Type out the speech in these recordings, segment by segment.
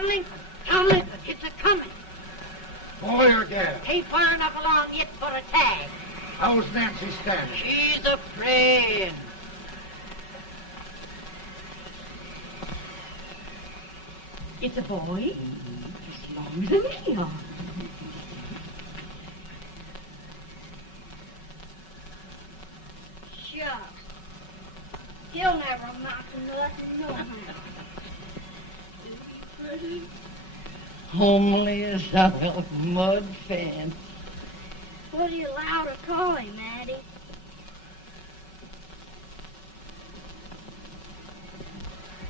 Tomlin, Tomlin, it's a-coming. Boy or gal? Ain't far enough along yet for a tag. How's Nancy standing? She's a-praying. It's a boy, as long as a neon. Shucks. He'll never amount to nothing, no how. Pretty. Homely as a mud fan. What do you allow to call him, Addie?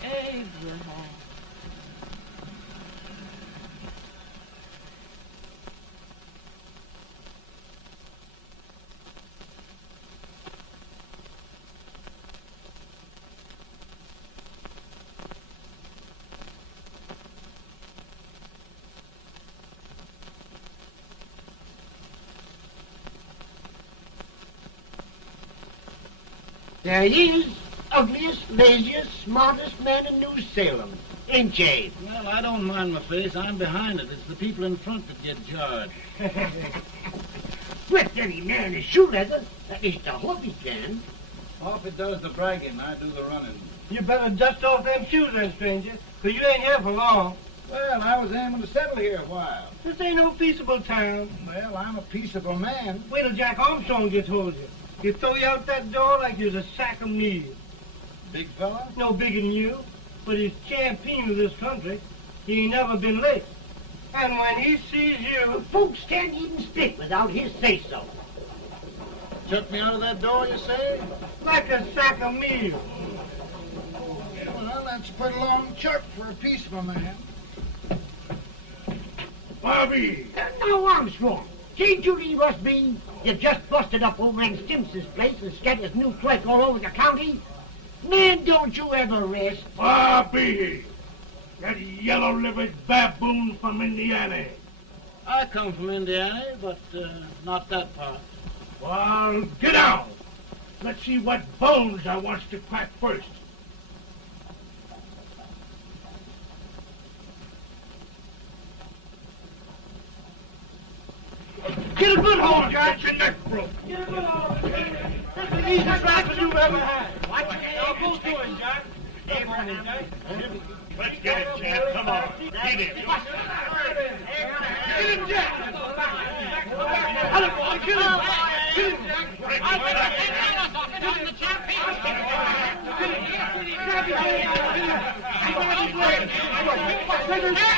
Abraham. There he is, ugliest, laziest, smartest man in New Salem. Ain't Jay? Well, I don't mind my face. I'm behind it. It's the people in front that get jarred. Let any man his shoe leather. At least I hope he can. Off it does the bragging. I do the running. You better dust off them shoes then, stranger, 'cause you ain't here for long. Well, I was aiming to settle here a while. This ain't no peaceable town. Well, I'm a peaceable man. Wait till Jack Armstrong gets hold of you. He'll throw you out that door like you're a sack of meal. Big fella? No bigger than you, but he's champion of this country. He ain't never been licked. And when he sees you... Folks can't even speak without his say-so. Took me out of that door, you say? like a sack of meal. Well, that's a pretty long chirp for a peaceful man. Bobby! Now, Armstrong, can't you leave us be? You just busted up old man Stimson's place and scattered new clerk all over the county. Man, don't you ever rest. Bobby! That yellow-livered baboon from Indiana. I come from Indiana, but not that part. Well, get out. Let's see what bones I wants to crack first. Get a good hold, Jack. Get your neck broke. Get a good hold. That's the easiest rifle you've ever had. Watch it. Now, go to him, Jack. Come on, Jack. Let's get it, Jack. Come on. Get it. Get him, Jack. Hello, boy. Get him. Get him, Jack.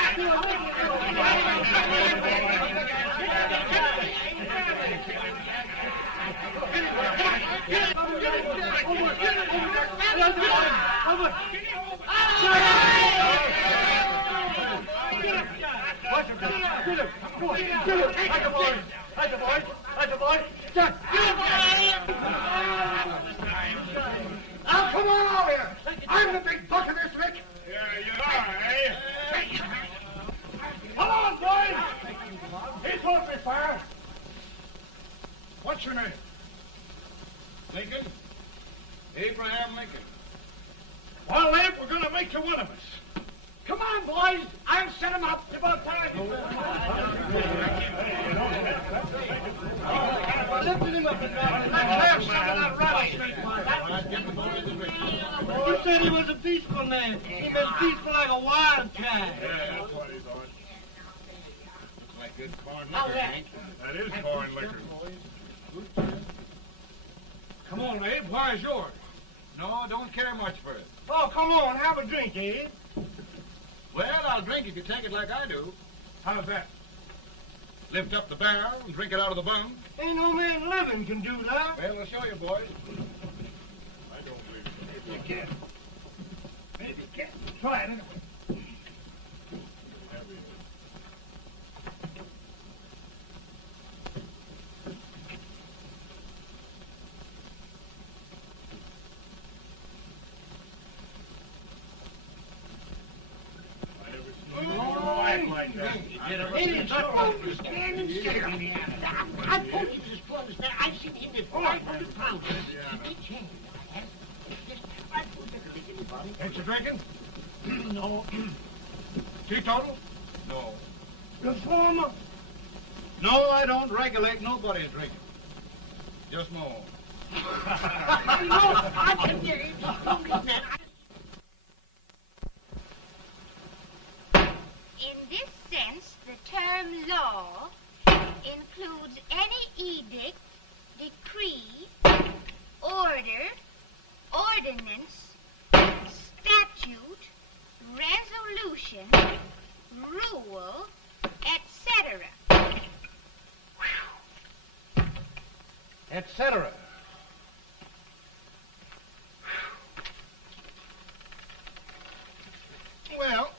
Now, come on over here. I'm the big buck of this lick. Yeah, you are, eh? Come on, boys. He's going to be fire. What's your name? Lincoln? Abraham Lincoln. Well, Lamp, we're going to make you one of us. Come on, boys. I'll set him up. It's about time. Lifted him up and down. Let's have some of that rattlesnake. You said he was a peaceful man. He was peaceful like a wildcat. Yeah, that's what he thought. Looks like good corn liquor, Hank. That is corn liquor. Come on, Abe. Why is yours? No, don't care much for it. Oh, come on. Have a drink, Abe. Well, I'll drink if you take it like I do. How's that? Lift up the barrel and drink it out of the bung. Ain't no man living can do that. Well, I'll show you, boys. I don't believe it. Maybe you can. Maybe you can. Try it anyway. Like that. It's the oldest man in Salem. I told you this was that. I've seen him at 500 pounds. Each hand I have. I put that lick in the body. Ain't you drinking? No. Teetotal? No. Reformer? No, I don't regulate nobody's drinking. Just my own. I can get it. In this sense, the term law includes any edict, decree, order, ordinance, statute, resolution, rule, etc. Etc. Well,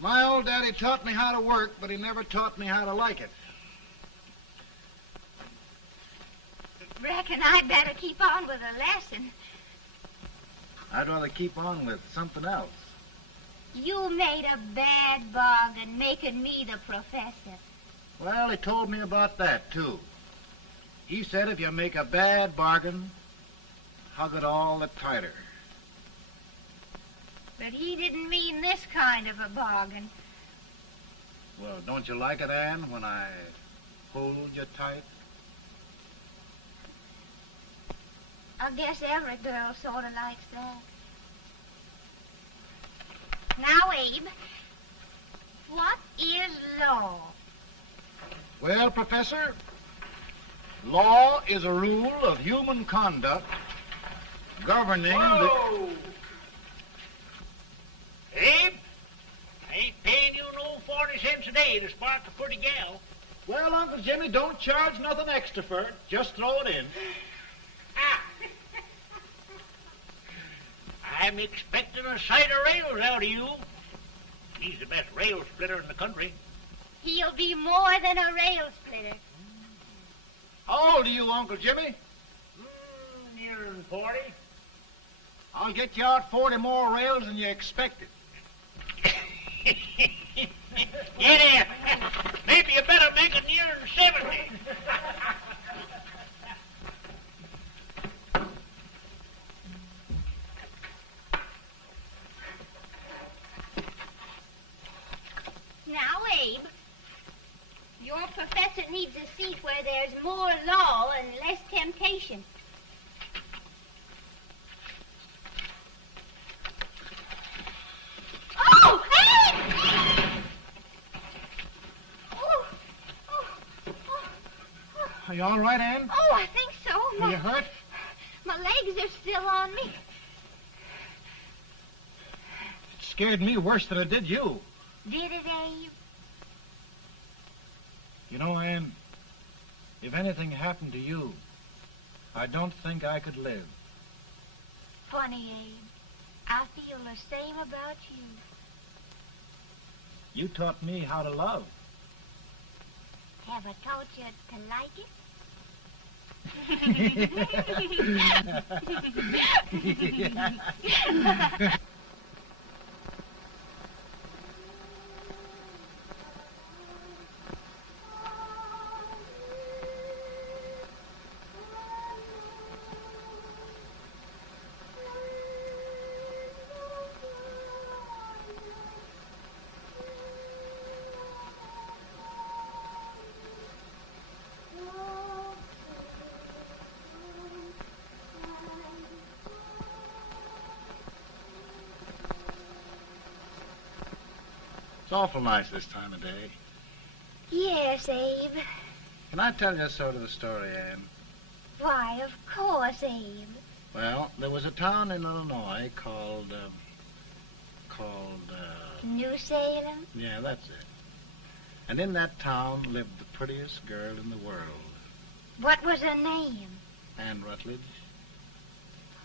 my old daddy taught me how to work, but he never taught me how to like it. Reckon I'd better keep on with the lesson. I'd rather keep on with something else. You made a bad bargain making me the professor. Well, he told me about that, too. He said if you make a bad bargain, hug it all the tighter. But he didn't mean this kind of a bargain. Well, don't you like it, Anne, when I hold you tight? I guess every girl sort of likes that. Now, Abe, what is law? Well, Professor, law is a rule of human conduct governing Whoa! Abe, I ain't paying you no 40 cents a day to spark a pretty gal. Well, Uncle Jimmy, don't charge nothing extra for it. Just throw it in. I'm expecting a sight of rails out of you. He's the best rail splitter in the country. He'll be more than a rail splitter. How old are you, Uncle Jimmy? Nearing 40. I'll get you out 40 more rails than you expected. Yeah, there. Maybe you better make it nearing 70. Now, Abe, your professor needs a seat where there's more law and less temptation. Oh, Abe! Oh, oh, oh, Are you all right, Anne? oh, I think so. Are you hurt? My legs are still on me. It scared me worse than it did you. Did it, Abe? You know, Anne, if anything happened to you, I don't think I could live. Funny, Abe. I feel the same about you. You taught me how to love. Have I taught you to like it? It's awful nice this time of day. Yes, Abe. Can I tell you sort of the story, Anne? Why, of course, Abe. Well, there was a town in Illinois called, New Salem? yeah, that's it. And in that town lived the prettiest girl in the world, What was her name? Anne Rutledge.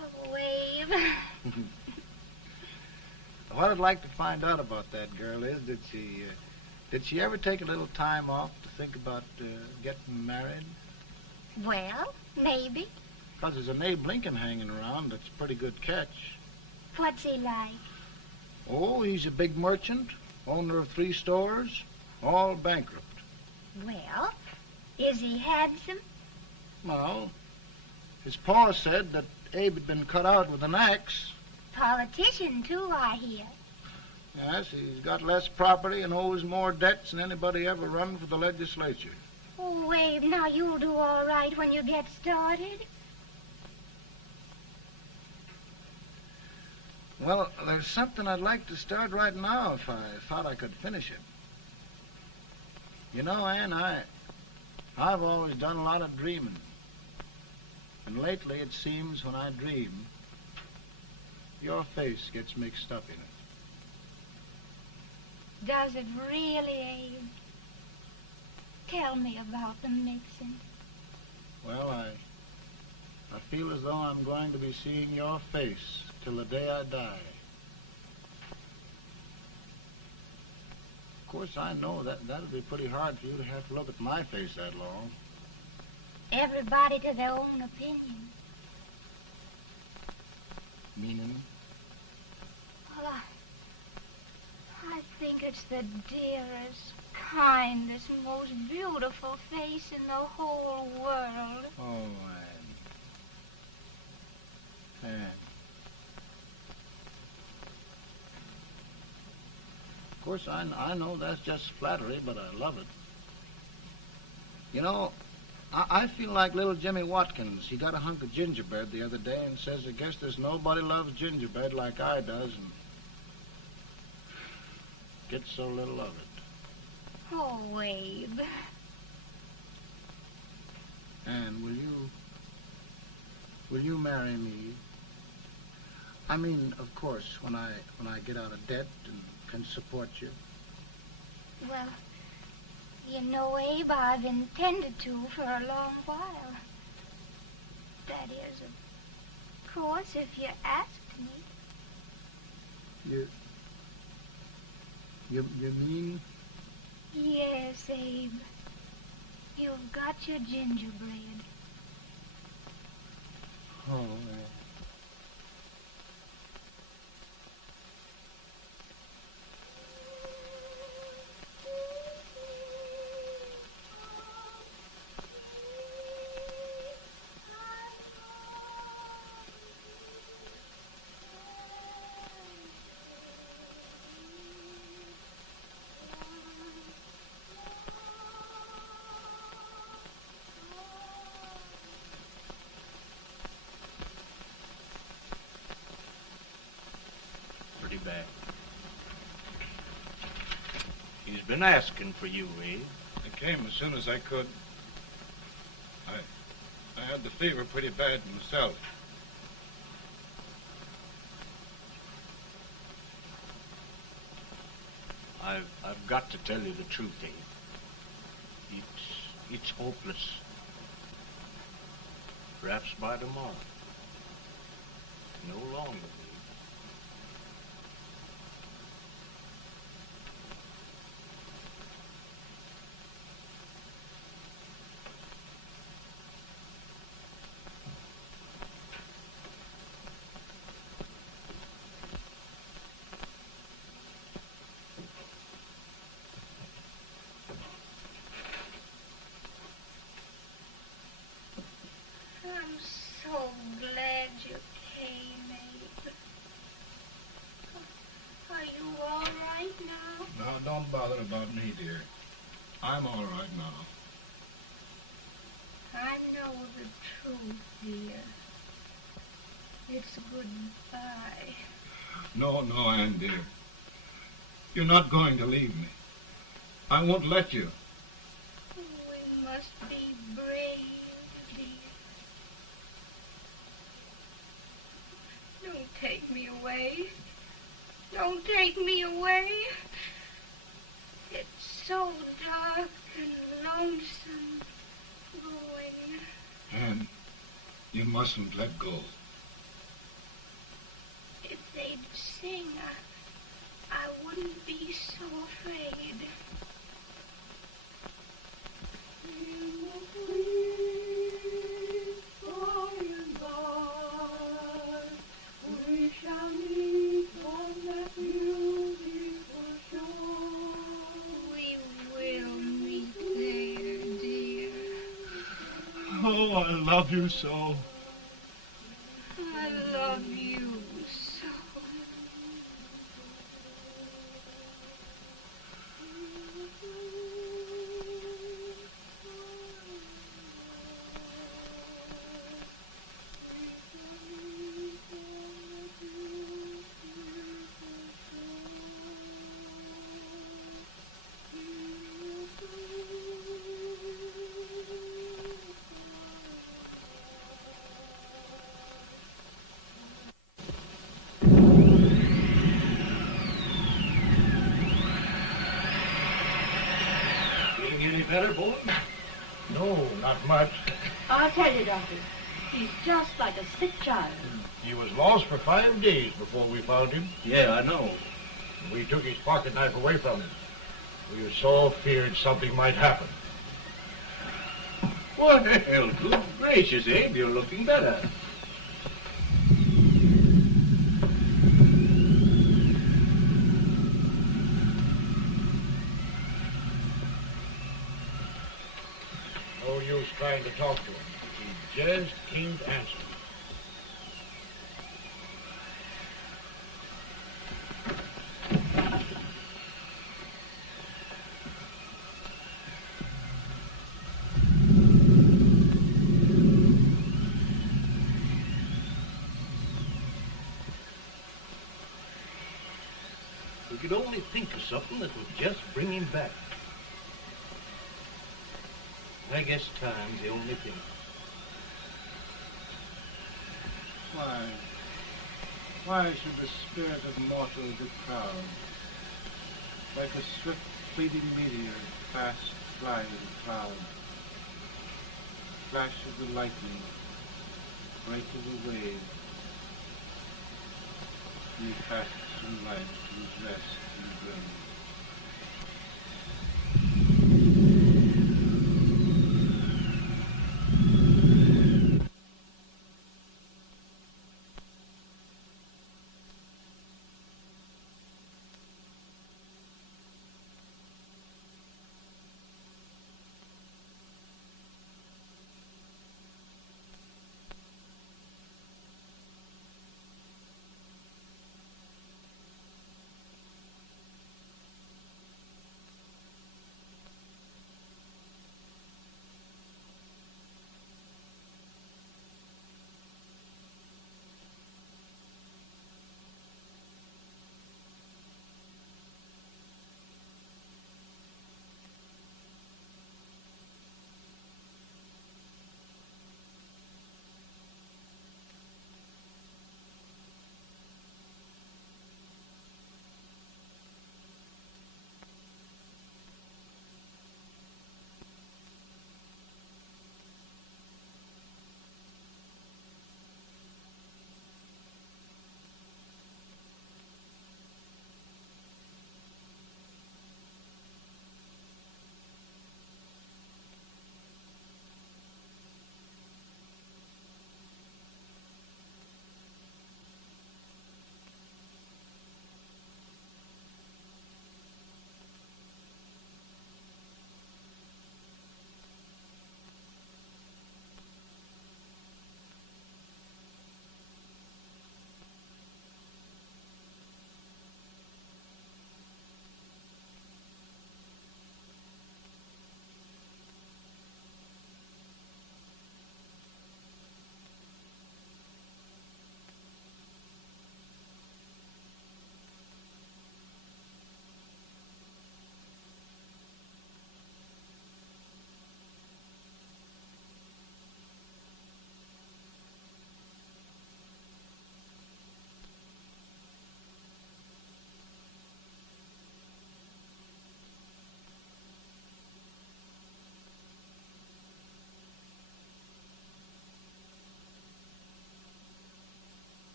Oh, Abe. What I'd like to find out about that girl is, did she ever take a little time off to think about getting married? Well, maybe. Because there's an Abe Lincoln hanging around that's a pretty good catch. What's he like? Oh, he's a big merchant, owner of 3 stores, all bankrupt. Well, is he handsome? Well, his pa said that Abe had been cut out with an axe. Politician, too, I hear. Yes, he's got less property and owes more debts than anybody ever run for the legislature. Oh, Abe, now you'll do all right when you get started. Well, there's something I'd like to start right now if I thought I could finish it. You know, Ann, I've always done a lot of dreaming. And lately it seems when I dream, your face gets mixed up in it. Does it really, Abe? Tell me about the mixing. Well, I feel as though I'm going to be seeing your face till the day I die. Of course, I know that'll be pretty hard for you to have to look at my face that long. Everybody to their own opinion. Meaning? Well, I think it's the dearest, kindest, most beautiful face in the whole world. Oh, Ann. Of course, I know that's just flattery, but I love it. You know, I feel like little Jimmy Watkins. He got a hunk of gingerbread the other day and says, I guess there's nobody loves gingerbread like I does, and gets so little of it. Oh, Abe. And will you marry me? I mean, of course, when I get out of debt and can support you. Well, you know, Abe, I've intended to for a long while. That is, of course, if you asked me. You mean? Yes, Abe. You've got your gingerbread. Oh, Bad. He's been asking for you, Abe. I came as soon as I could. I had the fever pretty bad myself. I've got to tell you the truth, Abe. It's hopeless. Perhaps by tomorrow. No longer. I'm so glad you came, Abe. Are you all right now? No, don't bother about me, dear. I'm all right now. I know the truth, dear. It's goodbye. No, Ann, dear. You're not going to leave me. I won't let you. We must be brave, dear. Don't take me away. Don't take me away. It's so dark and lonesome going. Ann, you mustn't let go. If they'd sing, I wouldn't be so afraid. We shall meet on that beautiful shore. We will meet there, dear. Oh, I love you so. I love you so. better, boy? No, not much. I'll tell you, Doctor, he's just like a sick child. He was lost for 5 days before we found him. Yeah, I know. We took his pocket knife away from him. We were so feared something might happen. Well, good gracious, Abe, you're looking better. No use trying to talk to him. He just can't answer. We could only think of something that would just bring him back. I guess time's the only thing. Why should the spirit of mortal be proud? Like a swift fleeting meteor, fast flying cloud. Flash of the lightning, break of the wave. He fasts from life to his rest in the grave.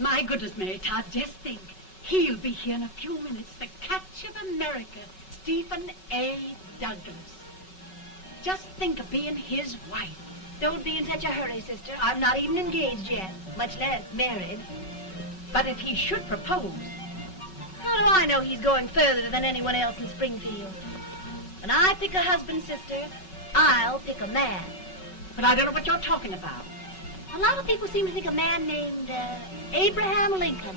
My goodness, Mary Todd, just think. He'll be here in a few minutes. The catch of America, Stephen A. Douglas. Just think of being his wife. Don't be in such a hurry, sister. I'm not even engaged yet, much less married. But if he should propose... How do I know he's going further than anyone else in Springfield? When I pick a husband, sister, I'll pick a man. But I don't know what you're talking about. A lot of people seem to think a man named Abraham Lincoln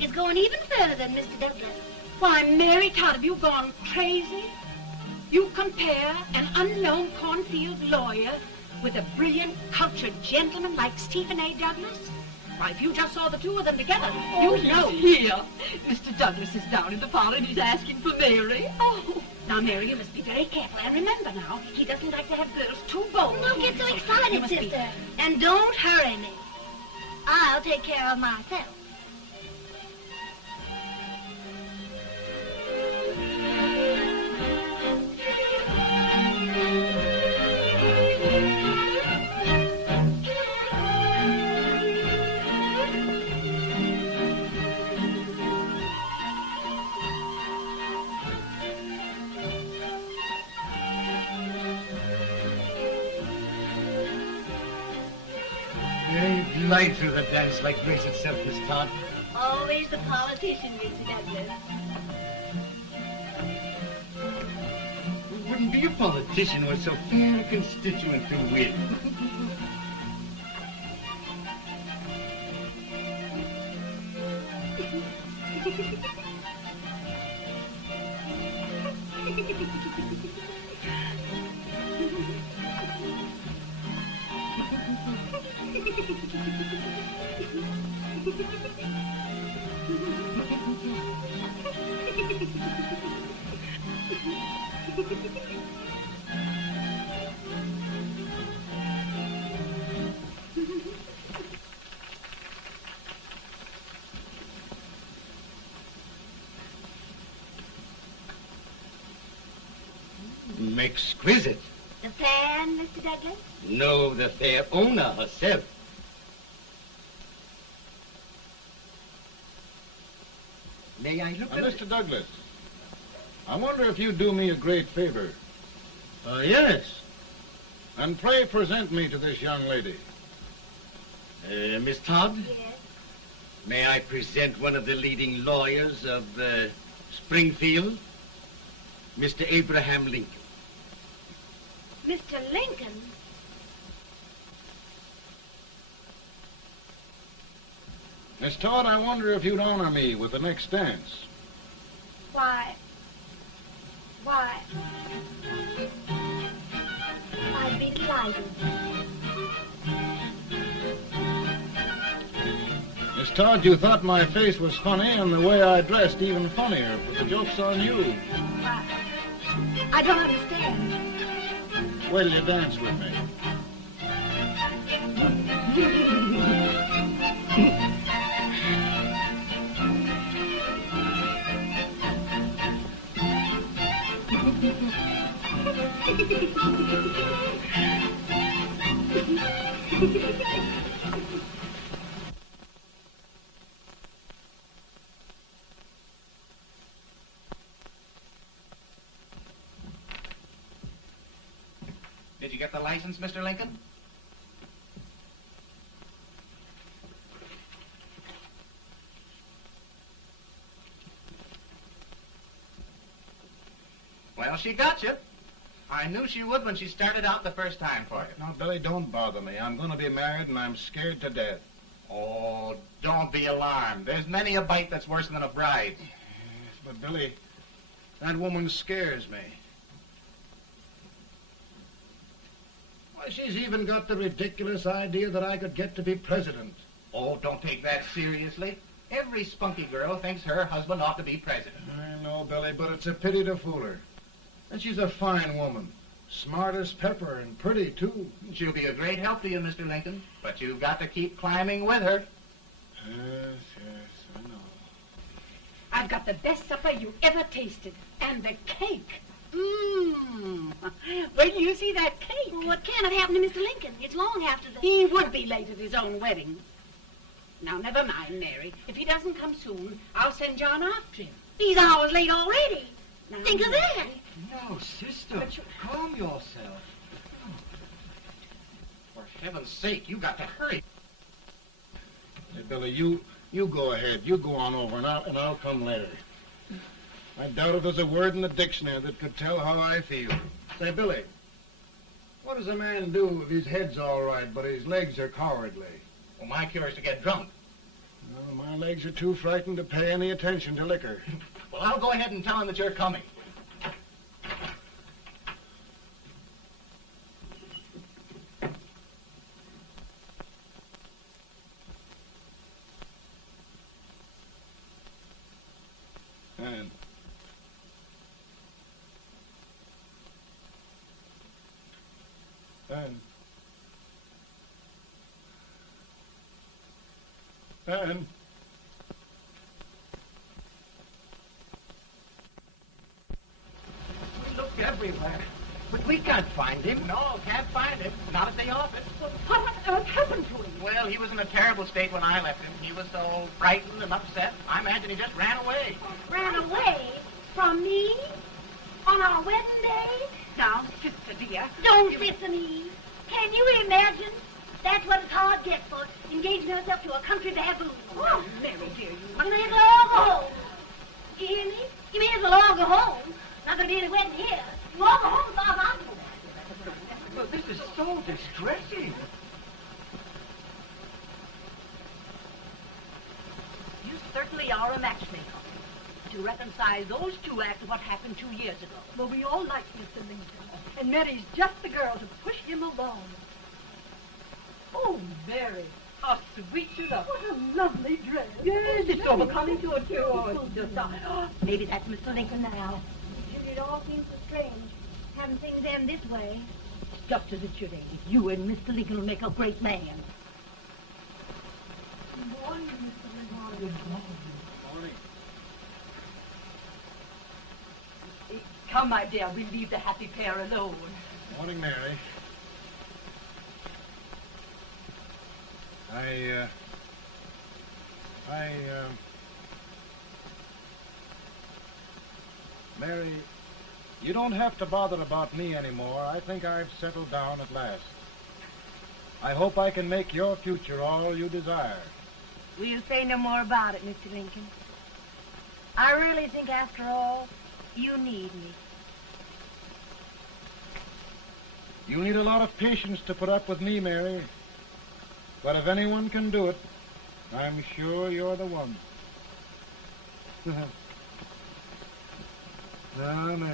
is going even further than Mr. Douglas. Why, Mary Todd, have you gone crazy? You compare an unknown cornfield lawyer with a brilliant, cultured gentleman like Stephen A. Douglas? Why, if you just saw the two of them together, Oh, you'd know. Here. Mr. Douglas is down in the parlor and he's asking for Mary. Oh. Now, Mary, you must be very careful. And remember now, he doesn't like to have girls too bold. Don't get so You excited, must be- sister. And don't hurry me. I'll take care of myself. They glide through the dance like grace itself, Miss Todd. Always the politician, Mr. Douglas. It wouldn't be a politician with so fair a constituent to win. Exquisite. The fan, Mr. Douglas? No, the fair owner herself. May I look at it? Mr. Douglas, I wonder if you'd do me a great favor. Yes. And pray present me to this young lady. Miss Todd? Yes. May I present one of the leading lawyers of Springfield, Mr. Abraham Lincoln. Mr. Lincoln? Miss Todd, I wonder if you'd honor me with the next dance. Why, I'd be delighted. Miss Todd, you thought my face was funny and the way I dressed even funnier, but the joke's on you. Why, I don't understand. Will you dance with me? Did you get the license, Mr. Lincoln? Well, she got you. I knew she would when she started out the first time for you. Now, Billy, don't bother me. I'm going to be married and I'm scared to death. Oh, don't be alarmed. There's many a bite that's worse than a bride. But, Billy, that woman scares me. Why, she's even got the ridiculous idea that I could get to be president. Oh, don't take that seriously. Every spunky girl thinks her husband ought to be president. I know, Billy, but it's a pity to fool her. And she's a fine woman. Smart as pepper and pretty, too. She'll be a great help to you, Mr. Lincoln. But you've got to keep climbing with her. Yes, I know. I've got the best supper you ever tasted. And the cake. Mmm. Wait till you see that cake. Well, what can have happened to Mr. Lincoln? It's long after the... He would be late at his own wedding. Now, never mind, Mary. If he doesn't come soon, I'll send John after him. He's hours late already. Now, Think of that. No, sister. Calm yourself. For heaven's sake, you got to hurry. Hey, Billy, you go ahead. You go on over, and I'll come later. I doubt if there's a word in the dictionary that could tell how I feel. Say, Billy, what does a man do if his head's all right, but his legs are cowardly? Well, my cure is to get drunk. Well, my legs are too frightened to pay any attention to liquor. Well, I'll go ahead and tell him that you're coming. Anne. We looked everywhere, but we can't find him. No, can't find him. Not at the office. Well, what on earth happened to him? Well, he was in a terrible state when I left him. He was so frightened and upset. I imagine he just ran away. Ran away from me on our wedding day? Now, sister dear. Don't listen, Eve. Can you imagine? That's what it's hard gets for engaging herself to a country baboon. Oh, Mary, dear, You may as well all go home. You hear me? You may as well all go home. Not going to be any wedding here. You all go home as far as I'm concerned. Well, this is so distressing. You certainly are a matchmaker. To reconcile those two after what happened 2 years ago. Well, we all like Mr. Lincoln, and Mary's just the girl to push him along. Oh, Mary, how sweet you look. What a lovely dress. Yes, it's overcoming to it, too. Oh, it's just, maybe that's Mr. Lincoln now. It all seems so strange, having things end this way. It's just as it should end. You and Mr. Lincoln will make a great man. Good morning, Mr. Lincoln. Good morning. Come, my dear, we'll leave the happy pair alone. Morning, Mary. Mary, you don't have to bother about me anymore. I think I've settled down at last. I hope I can make your future all you desire. We'll say no more about it, Mr. Lincoln. I really think, after all, you need me. You need a lot of patience to put up with me, Mary. But if anyone can do it, I'm sure you're the one. Now, Mary.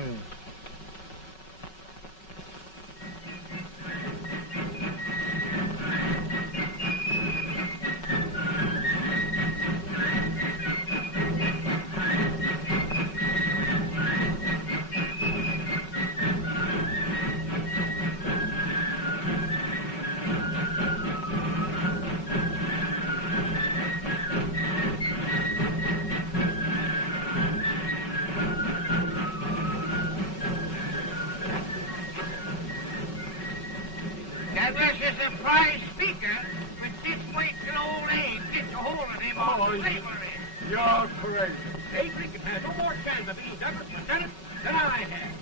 That was a surprise speaker, but this way till old Abe gets a hold of him on slavery. You're crazy. Abe Lincoln has no more chance of being Douglas Lieutenant than I have.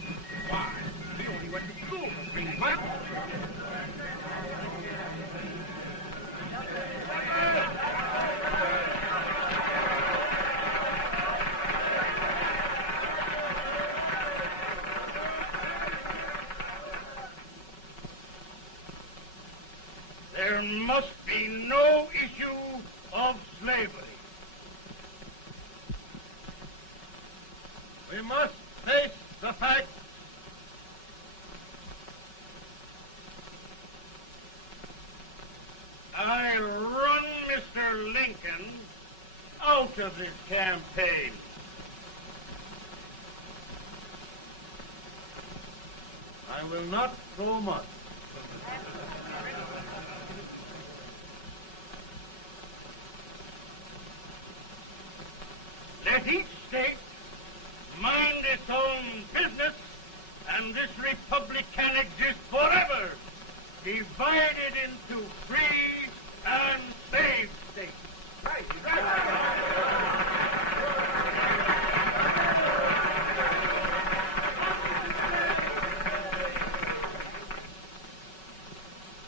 Why? We only went to school for 3 months. There must be no issue of slavery. We must face the fact I run Mr. Lincoln out of this campaign. I will not go much. Let each state mind its own business, and this republic can exist forever, divided into free and slave states. Right,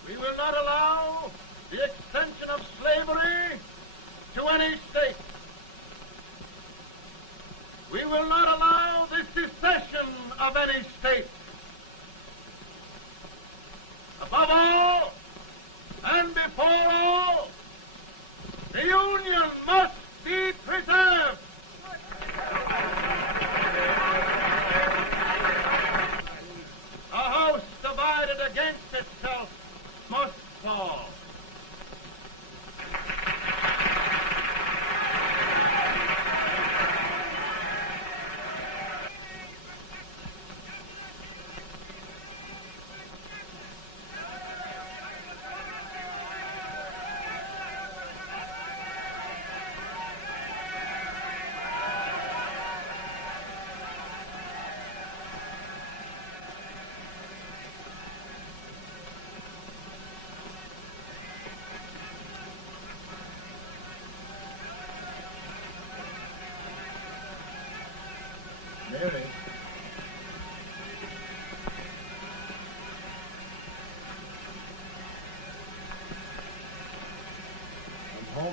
We will not allow the extension of slavery to any state. We will not allow the secession of any state. Above all, and before all, the Union must be preserved. A house divided against itself must fall.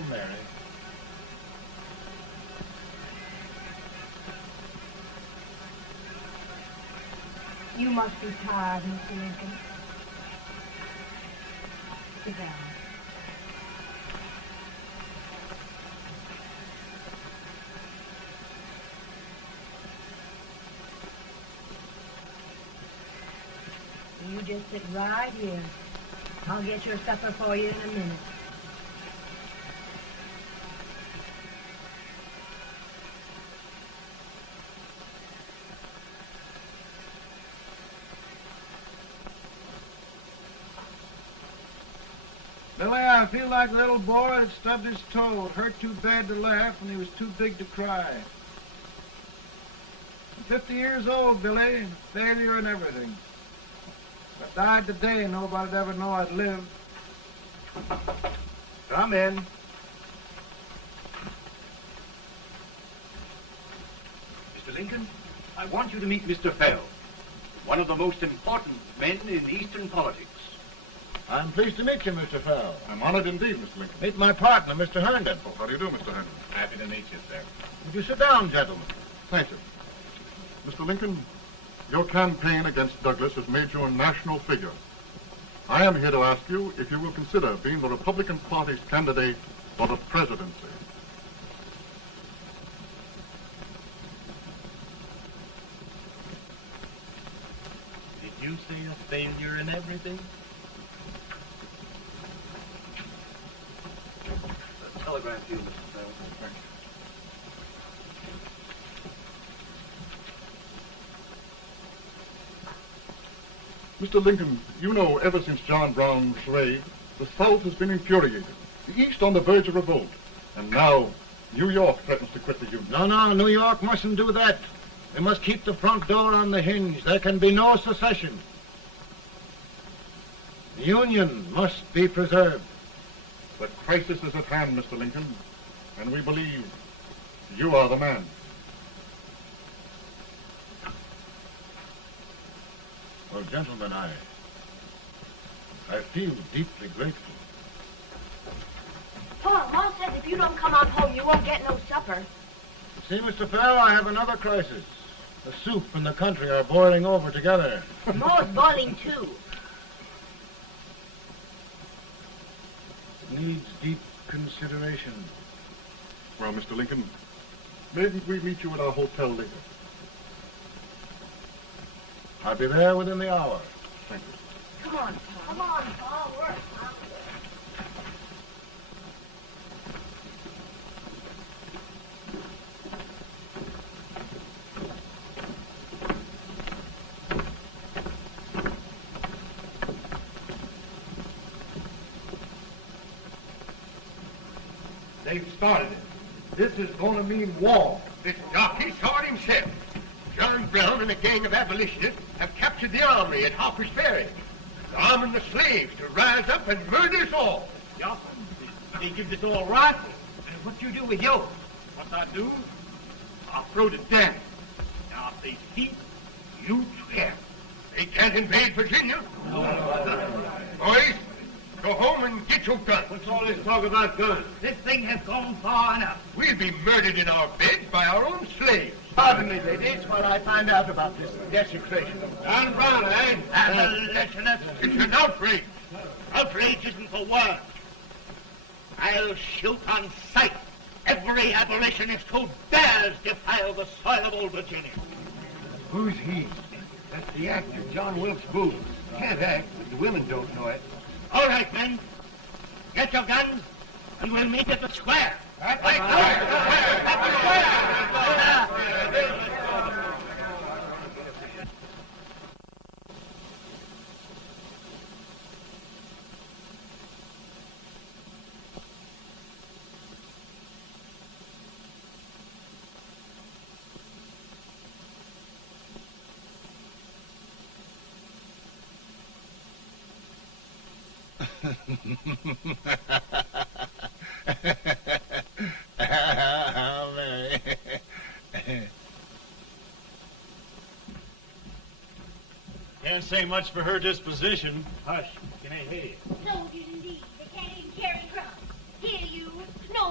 Mary. You must be tired, Mr. Lincoln. Sit down. You just sit right here. I'll get your supper for you in a minute. Billy, I feel like a little boy that stubbed his toe. It hurt too bad to laugh, and he was too big to cry. I'm 50 years old, Billy, failure and everything. If I died today, nobody'd ever know I'd lived. Come in. Mr. Lincoln, I want you to meet Mr. Fell, one of the most important men in Eastern politics. I'm pleased to meet you, Mr. Fell. I'm honored indeed, Mr. Lincoln. Meet my partner, Mr. Herndon. Oh, how do you do, Mr. Herndon? Happy to meet you, sir. Would you sit down, gentlemen? Thank you. Mr. Lincoln, your campaign against Douglas has made you a national figure. I am here to ask you if you will consider being the Republican Party's candidate for the presidency. Did you say a failure in everything? A telegram to you, Mr. Fell. Thank you. Mr. Lincoln, you know ever since John Brown was slaved, the South has been infuriated, the East on the verge of revolt, and now New York threatens to quit the Union. No, New York mustn't do that. They must keep the front door on the hinge. There can be no secession. The Union must be preserved. The crisis is at hand, Mr. Lincoln, and we believe you are the man. Well, gentlemen, I feel deeply grateful. Pa, Ma says if you don't come on home, you won't get no supper. See, Mr. Fell, I have another crisis. The soup and the country are boiling over together. Ma's boiling too. It needs deep consideration. Well, Mr. Lincoln, maybe we meet you at our hotel later. I'll be there within the hour. Thank you. Come on, Pa. Come on, Pa. Work. They've started it. This is going to mean war. This jockey saw it himself. John Brown and a gang of abolitionists have captured the armory at Harper's Ferry. They're arming the slaves to rise up and murder us all. Yeah, they give this all rifles. And what you do with yours? What I do? I'll throw it down. Now, if they speak, you swear. They can't invade Virginia. Boys, go home and get your guns. What's all this talk about guns? This thing has gone far enough. We'll be murdered in our beds by our own slaves. Pardon me, ladies, while I find out about this desecration. John Brown, eh? Abolitionists. It's an outrage. Outrage isn't the word. I'll shoot on sight every abolitionist who dares defile the soil of old Virginia. Who's he? That's the actor, John Wilkes Booth. Can't act, but the women don't know it. All right, men. Get your guns, and we'll meet at the square. At the square! Mary. Can't say much for her disposition. Hush, can I hear you? Soldiers indeed. They can't even carry crumbs. Here, you. No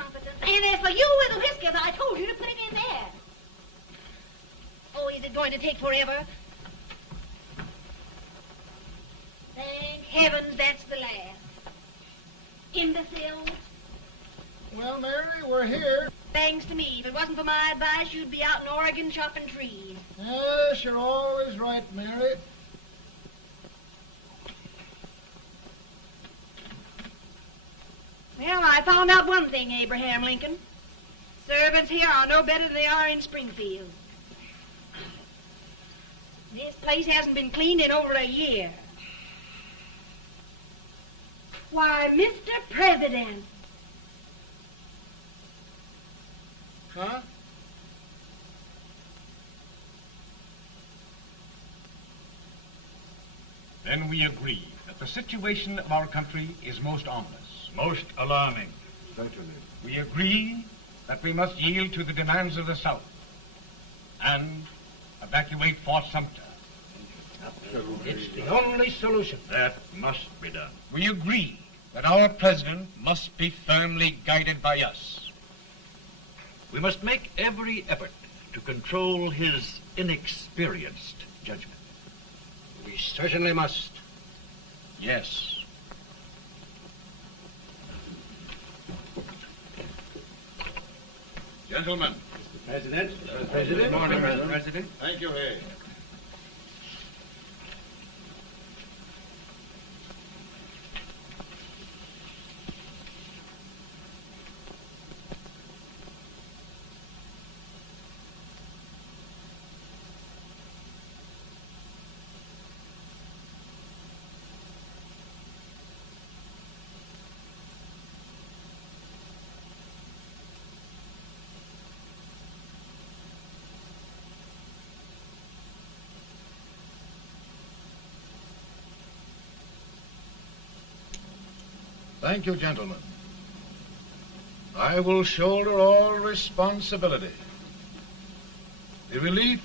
competence. And as for you with the whiskers, I told you to put it in there. Oh, is it going to take forever? Thank heavens that's the last. Imbecile. Well, Mary, we're here. Thanks to me. If it wasn't for my advice, you'd be out in Oregon chopping trees. Yes, you're always right, Mary. Well, I found out one thing, Abraham Lincoln. Servants here are no better than they are in Springfield. This place hasn't been cleaned in over a year. Why, Mr. President. Huh? Then we agree that the situation of our country is most ominous. Most alarming. Certainly. We agree that we must yield to the demands of the South and evacuate Fort Sumter. It's the only solution. That must be done. We agree that our president must be firmly guided by us. We must make every effort to control his inexperienced judgment. We certainly must. Yes. Gentlemen. Mr. President. Good morning, Mr. President. Thank you, Hay. Thank you, gentlemen. I will shoulder all responsibility. The relief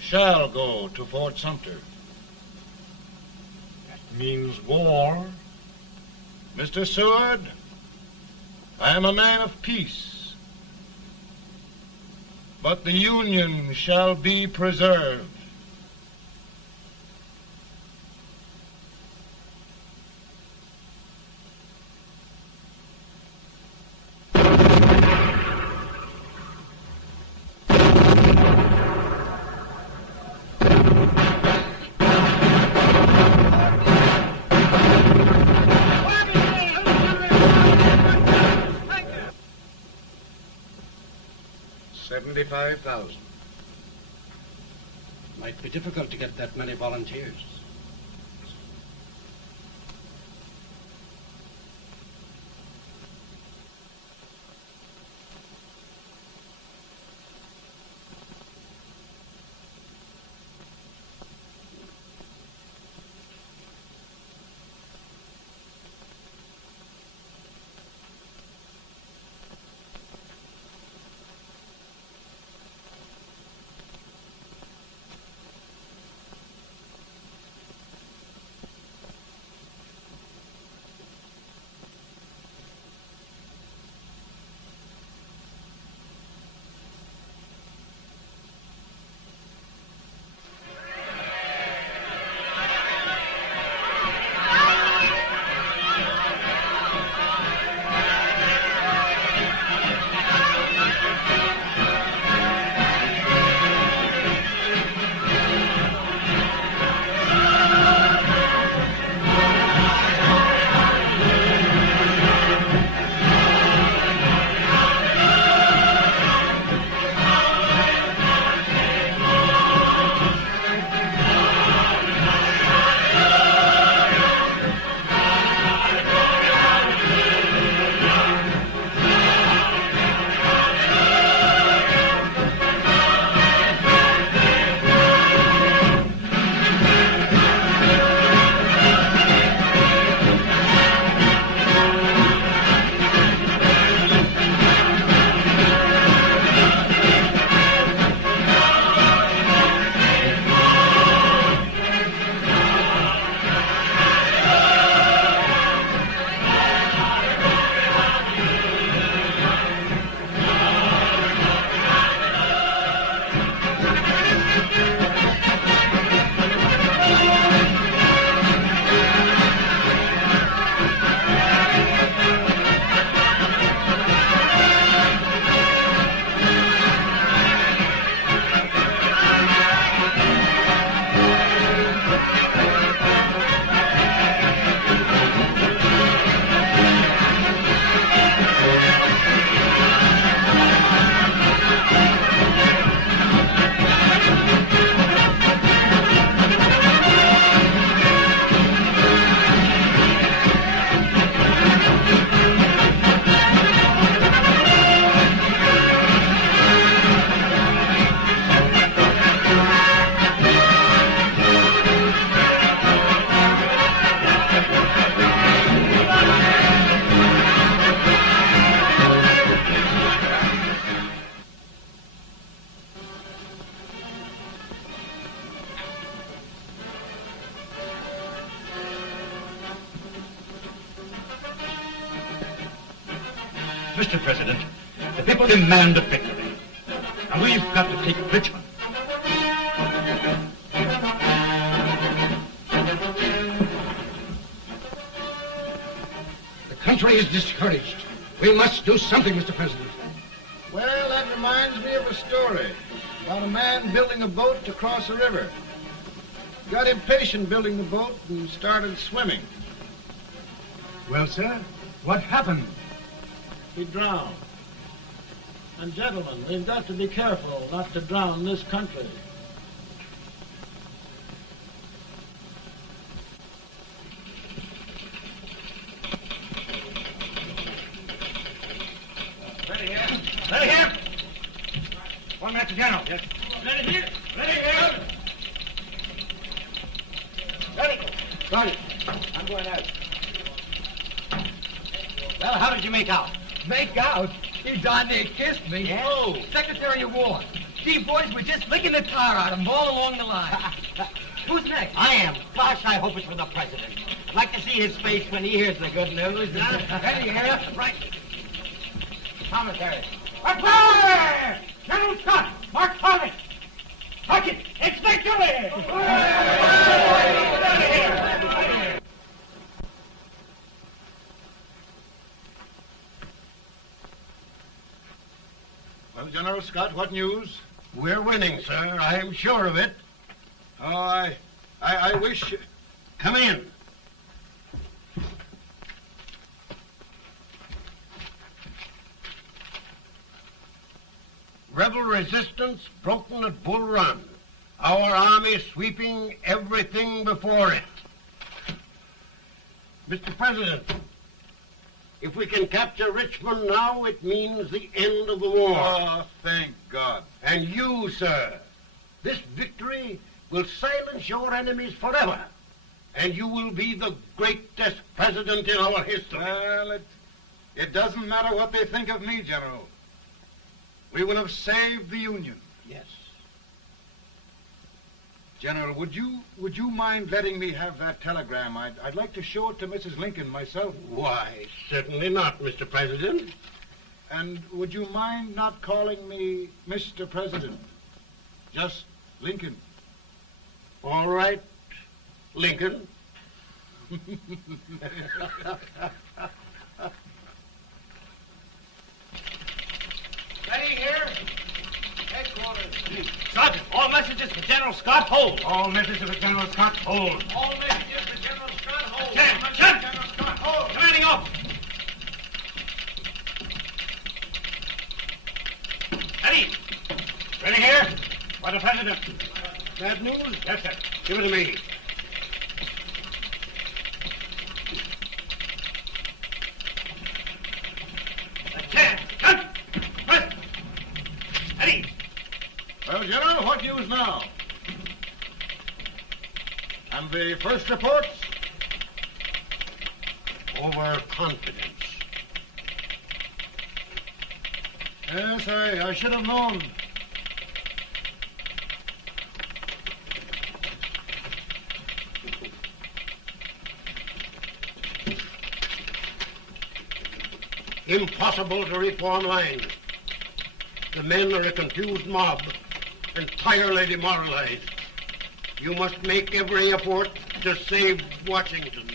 shall go to Fort Sumter. That means war. Mr. Seward, I am a man of peace, but the Union shall be preserved. $75,000. Might be difficult to get that many volunteers. Mr. President, the people demand a victory. And we've got to take Richmond. The country is discouraged. We must do something, Mr. President. Well, that reminds me of a story about a man building a boat to cross a river. Got impatient building the boat and started swimming. Well, sir, what happened? He drowned. And gentlemen, we've got to be careful not to drown this country. Ready here. Ready here. 1 minute to General. Yes. Ready here. Ready here. Ready. Sergeant, I'm going out. Well, how did you make out? Make out? He darn near kissed me. Yeah? Oh, Secretary of War. Gee, boys, we're just licking the tar out of him all along the line. Who's next? I am. Gosh, I hope it's for the President. I'd like to see his face when he hears the good news. Ready here. Right. Commissary. Fire! General Scott! Mark Thomas! Sergeant, it's victory! Well, General Scott, what news? We're winning, sir. I'm sure of it. Oh, I wish... Come in. Rebel resistance broken at Bull Run. Our army sweeping everything before it. Mr. President, if we can capture Richmond now, it means the end of the war. Oh, thank God. And you, sir, this victory will silence your enemies forever. And you will be the greatest president in our history. Well, it doesn't matter what they think of me, General. We will have saved the Union. Yes. General, would you mind letting me have that telegram? I'd like to show it to Mrs. Lincoln myself. Why, certainly not, Mr. President. And would you mind not calling me Mr. President? Just Lincoln. All right, Lincoln. Ready here. Headquarters. Sergeant, all messages for General Scott, hold. All messages for General Scott, hold. All messages for General Scott, hold. Shut! General Scott, hold. Commanding off. Ready. Ready here. For the President. Bad news? Yes, sir. Give it to me. Well, General, what news now? And the first reports? Overconfidence. Yes, I should have known. Impossible to reform lines. The men are a confused mob, entirely demoralized. You must make every effort to save Washington.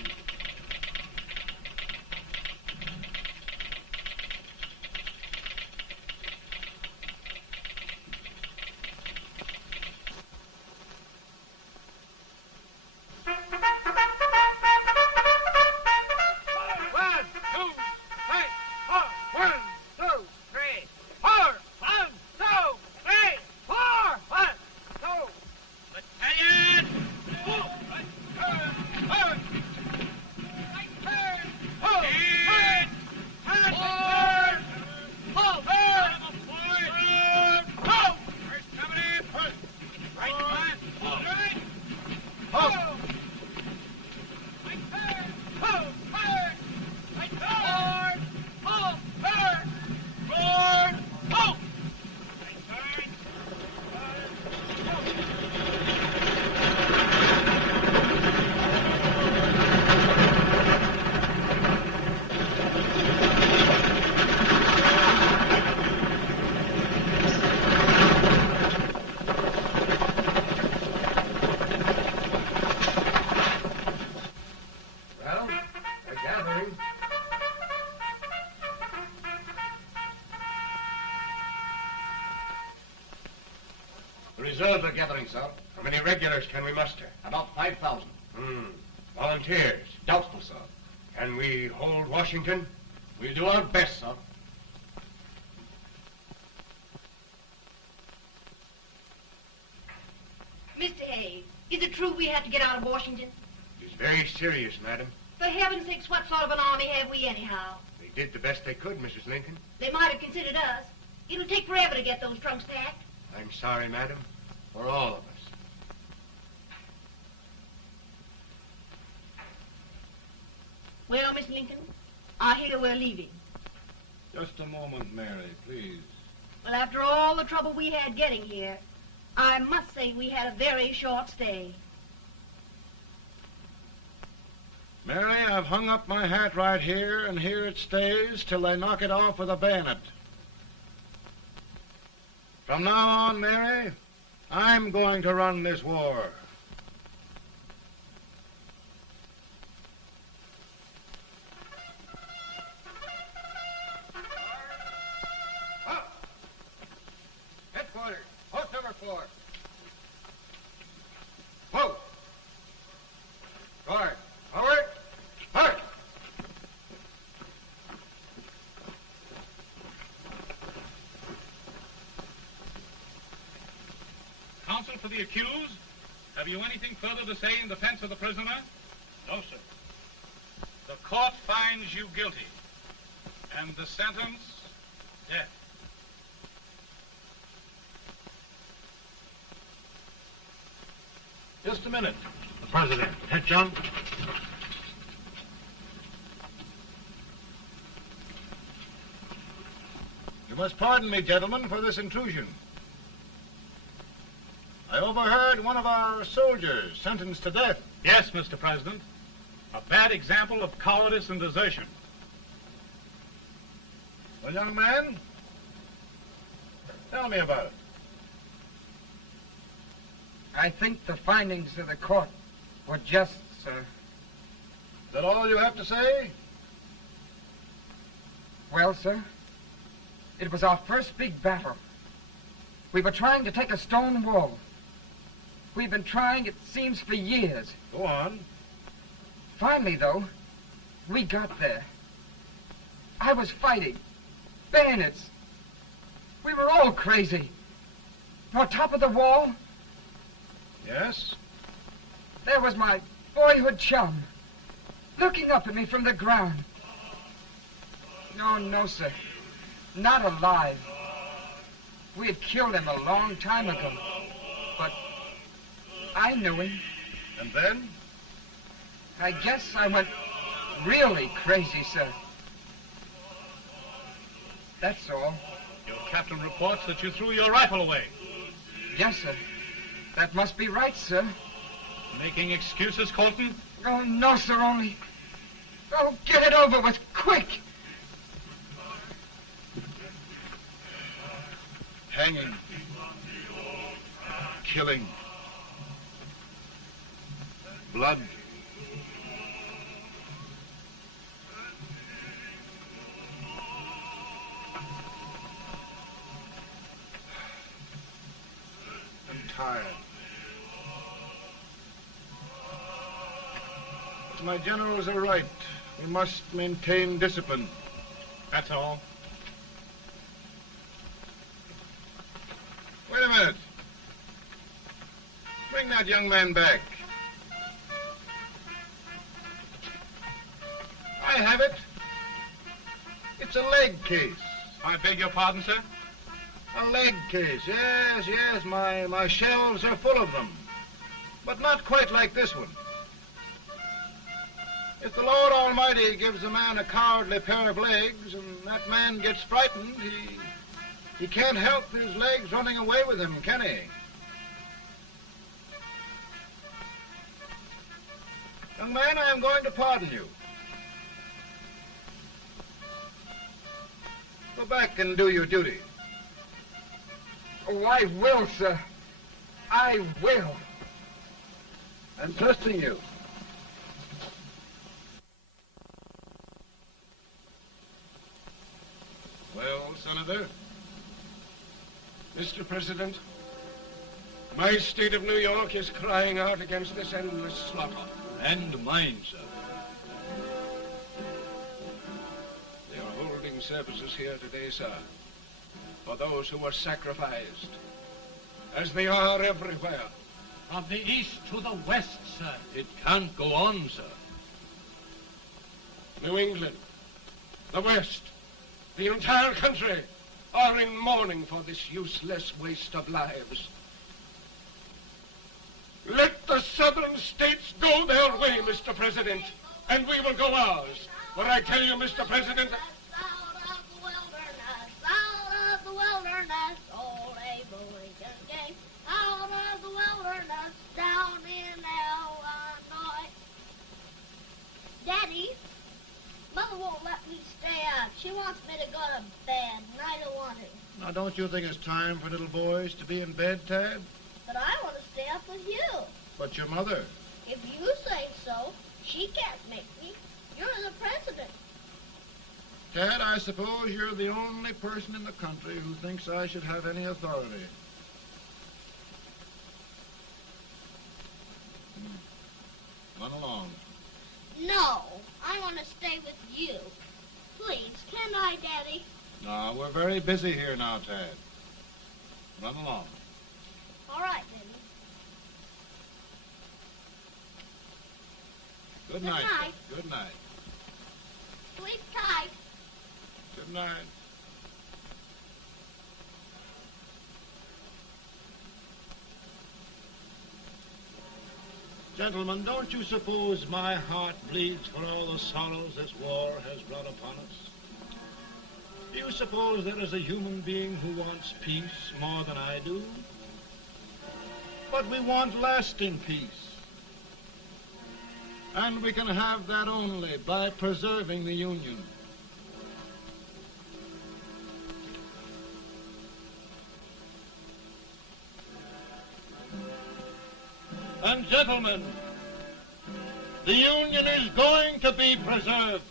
reserves are gathering, sir. How many regulars can we muster? About 5,000. Volunteers? Doubtful, sir. Can we hold Washington? We'll do our best, sir. Mr. Hayes, is it true we have to get out of Washington? It's very serious, madam. For heaven's sakes, what sort of an army have we anyhow? They did the best they could, Mrs. Lincoln. They might have considered us. It'll take forever to get those trunks packed. I'm sorry, madam, for all of us. Well, Miss Lincoln, I hear we're leaving. Just a moment, Mary, please. Well, after all the trouble we had getting here, I must say we had a very short stay. Mary, I've hung up my hat right here, and here it stays till they knock it off with a bayonet. From now on, Mary, I'm going to run this war. Headquarters, post number 4. Whoa! Guard, forward, march! Counsel for the accused, have you anything further to say in defense of the prisoner? No, sir. The court finds you guilty, and the sentence, death. Just a minute. The President. Head, John. You must pardon me, gentlemen, for this intrusion. I overheard one of our soldiers sentenced to death. Yes, Mr. President. A bad example of cowardice and desertion. Well, young man, tell me about it. I think the findings of the court were just, sir. Is that all you have to say? Well, sir, it was our first big battle. We were trying to take a stone wall. We've been trying, it seems, for years. Go on. Finally, though, we got there. I was fighting. Bayonets. We were all crazy. On top of the wall, Yes? there was my boyhood chum, looking up at me from the ground. No, sir. Not alive. We had killed him a long time ago. But I knew him. And then? I guess I went really crazy, sir. That's all. Your captain reports that you threw your rifle away. Yes, sir. That must be right, sir. Making excuses, Colton? Oh, no, sir, only... Oh, get it over with, quick! Hanging. Killing. Blood. I'm tired. But my generals are right. We must maintain discipline. That's all. Wait a minute. Bring that young man back. I have it. It's a leg case. I beg your pardon, sir? A leg case, yes. My shelves are full of them. But not quite like this one. If the Lord Almighty gives a man a cowardly pair of legs and that man gets frightened, he can't help his legs running away with him, can he? Young man, I am going to pardon you. Go back and do your duty. Oh, I will, sir. I will. I'm trusting you. Well, Senator? Mr. President, My state of New York is crying out against this endless slaughter. And mine, sir. They are holding services here today, sir, for those who were sacrificed, as they are everywhere. From the east to the west, sir. It can't go on, sir. New England, the West, the entire country are in mourning for this useless waste of lives. Let the southern states go their way, Mr. President, and we will go ours. For I tell you, Mr. President, Out of the wilderness, old Abe Lincoln came. Out of the wilderness, down in Illinois. Daddy, Mother won't let me stay up. She wants me to go to bed, and I don't want to. Now, don't you think it's time for little boys to be in bed, Tad? But I want to stay up with you. But your mother. If you say so, she can't make me. You're the president. Tad, I suppose you're the only person in the country who thinks I should have any authority. Run along. No, I want to stay with you. Please, can I, Daddy? No, we're very busy here now, Tad. Run along. All right, then. Good Good night. night. Good night. Sleep tight. Good night. Gentlemen, don't you suppose my heart bleeds for all the sorrows this war has brought upon us? Do you suppose there is a human being who wants peace more than I do? But we want lasting peace. And we can have that only by preserving the Union. And gentlemen, the Union is going to be preserved.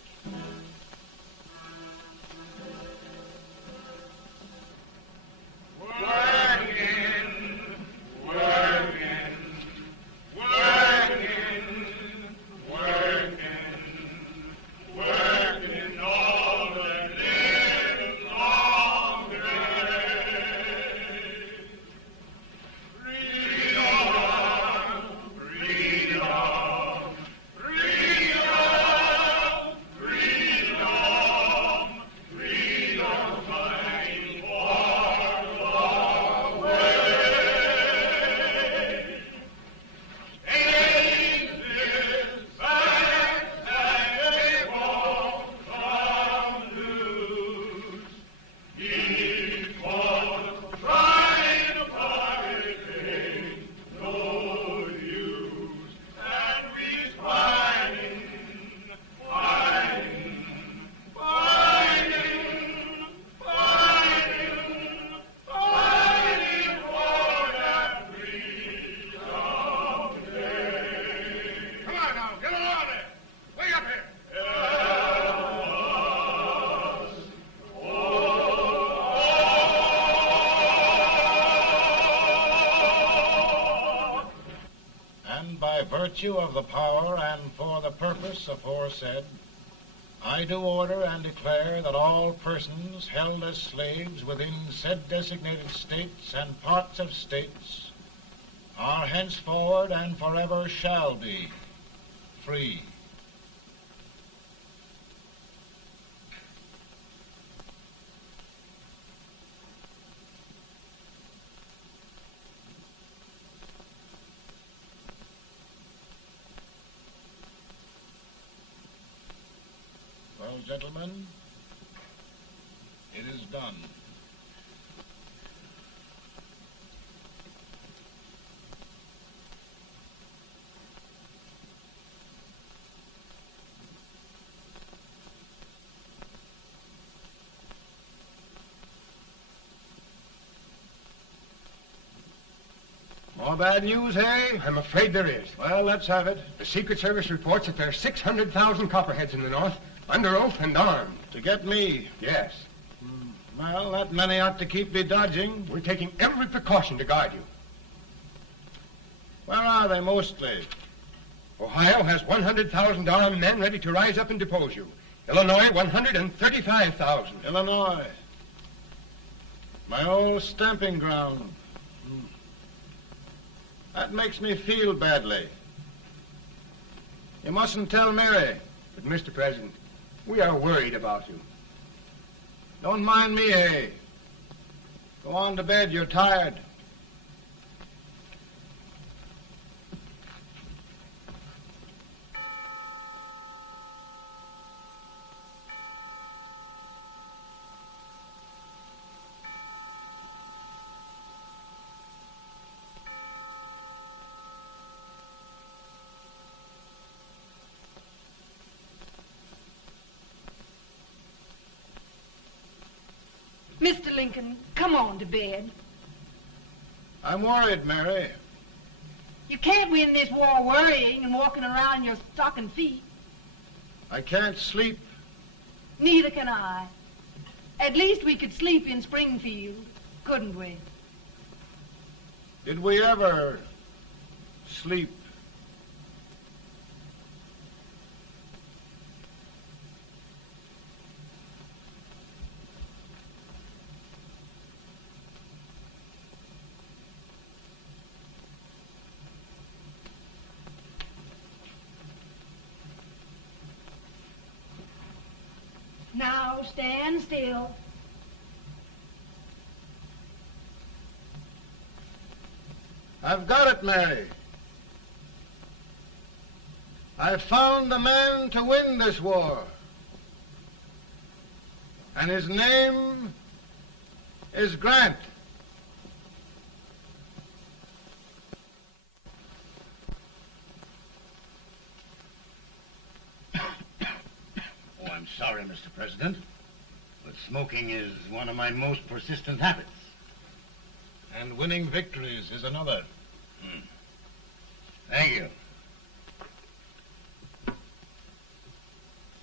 Virtue of the power and for the purpose aforesaid, I do order and declare that all persons held as slaves within said designated states and parts of states are henceforward and forever shall be free. Well, gentlemen, it is done. More bad news, eh? I'm afraid there is. Well, let's have it. The Secret Service reports that there are 600,000 copperheads in the North, under oath and armed. To get me? Yes. Well, that many ought to keep me dodging. We're taking every precaution to guard you. Where are they mostly? Ohio has $100,000 men ready to rise up and depose you. Illinois, 135,000. Illinois. My old stamping ground. That makes me feel badly. You mustn't tell Mary. But, Mr. President, we are worried about you. Don't mind me, eh? Go on to bed. You're tired. Mr. Lincoln, come on to bed. I'm worried, Mary. You can't win this war worrying and walking around in your stocking feet. I can't sleep. Neither can I. At least we could sleep in Springfield, couldn't we? Did we ever sleep? Now stand still. I've got it, Mary. I've found the man to win this war. And his name is Grant. Oh, I'm sorry, Mr. President, but smoking is one of my most persistent habits. And winning victories is another. Thank you.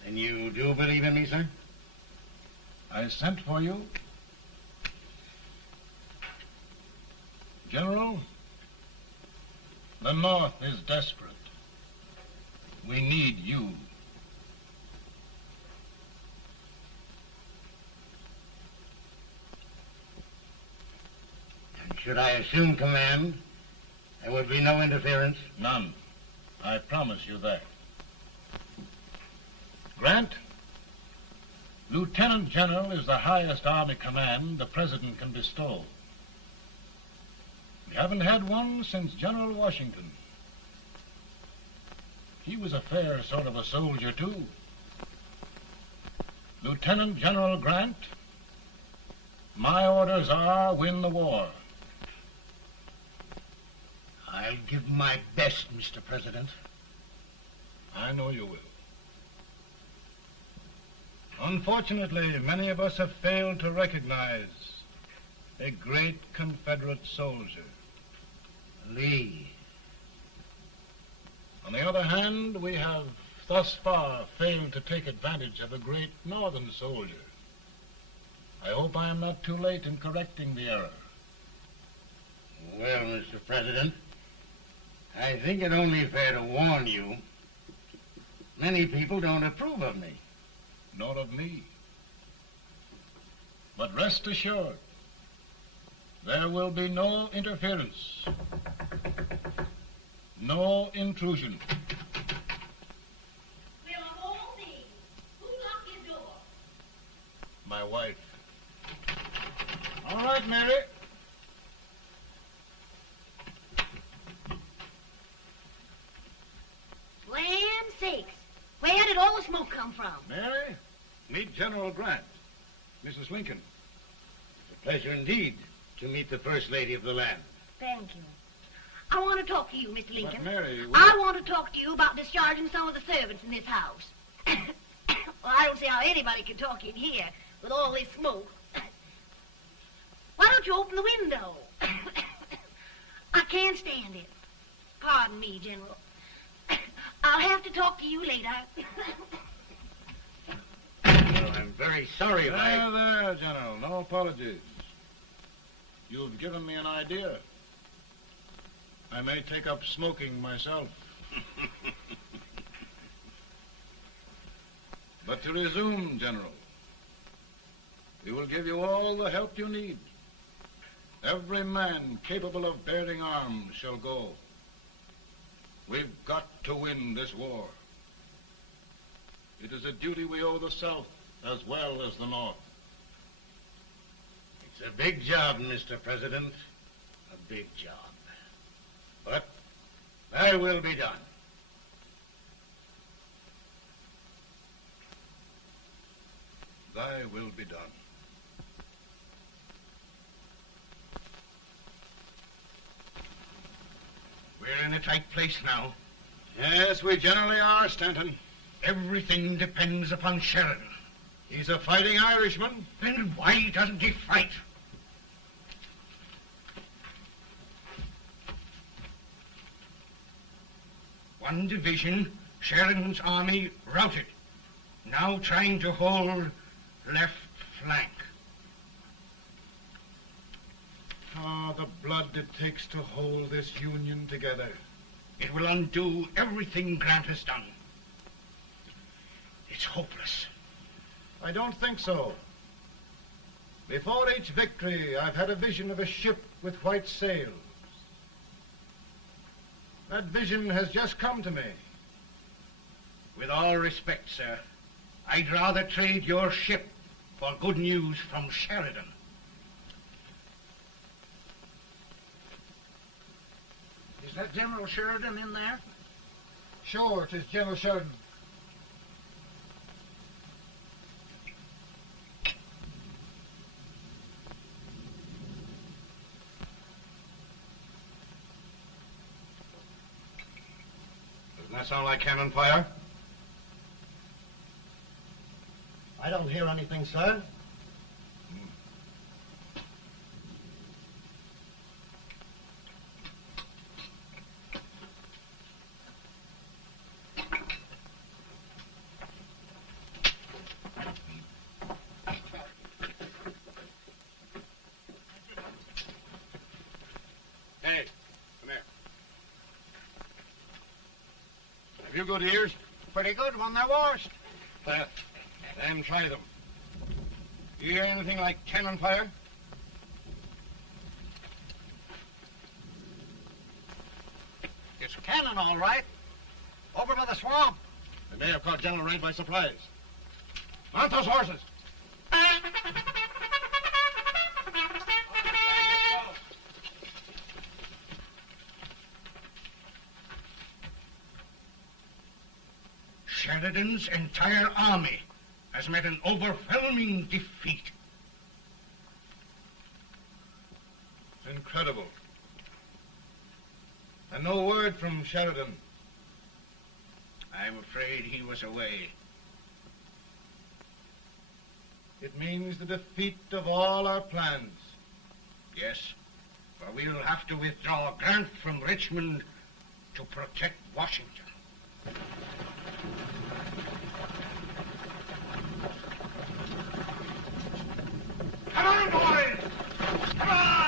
And you do believe in me, sir? I sent for you. General, the North is desperate. We need you. And should I assume command, there would be no interference? None. I promise you that. Grant, Lieutenant General is the highest army command the President can bestow. We haven't had one since General Washington. He was a fair sort of a soldier, too. Lieutenant General Grant, my orders are win the war. I'll give my best, Mr. President. I know you will. Unfortunately, many of us have failed to recognize a great Confederate soldier. Lee. On the other hand, we have thus far failed to take advantage of a great Northern soldier. I hope I am not too late in correcting the error. Well, Mr. President, I think it only fair to warn you. Many people don't approve of me. Nor of me. But rest assured, there will be no interference, no intrusion. Well, of all things, who locked your door? My wife. All right, Mary. Land sakes. Where did all the smoke come from? Mary, meet General Grant, Mrs. Lincoln. It's a pleasure indeed to meet the First Lady of the land. Thank you. I want to talk to you, Mr. Lincoln. But Mary, I want to talk to you about discharging some of the servants in this house. Well, I don't see how anybody can talk in here with all this smoke. Why don't you open the window? I can't stand it. Pardon me, General. I'll have to talk to you later. Well, I'm very sorry if There, General. No apologies. You've given me an idea. I may take up smoking myself. But to resume, General, we will give you all the help you need. Every man capable of bearing arms shall go. We've got to win this war. It is a duty we owe the South as well as the North. It's a big job, Mr. President. A big job. But thy will be done. Thy will be done. We're in a tight place now. Yes, we generally are, Stanton. Everything depends upon Sheridan. He's a fighting Irishman. Then why doesn't he fight? One division, Sheridan's army, routed. Now trying to hold left flank. Ah, the blood it takes to hold this Union together. It will undo everything Grant has done. It's hopeless. I don't think so. Before each victory, I've had a vision of a ship with white sails. That vision has just come to me. With all respect, sir, I'd rather trade your ship for good news from Sheridan. Is that General Sheridan in there? Sure, it is General Sheridan. Doesn't that sound like cannon fire? I don't hear anything, sir. Hey, come here. Have you good ears? Pretty good when they're washed. Then try them. You hear anything like cannon fire? It's cannon, all right. Over by the swamp. They may have caught General Wright by surprise. Mount those horses. Sheridan's entire army has met an overwhelming defeat. It's incredible. And no word from Sheridan. I'm afraid he was away. It means the defeat of all our plans. Yes, for we'll have to withdraw Grant from Richmond to protect Washington. Come on, boys! Come on!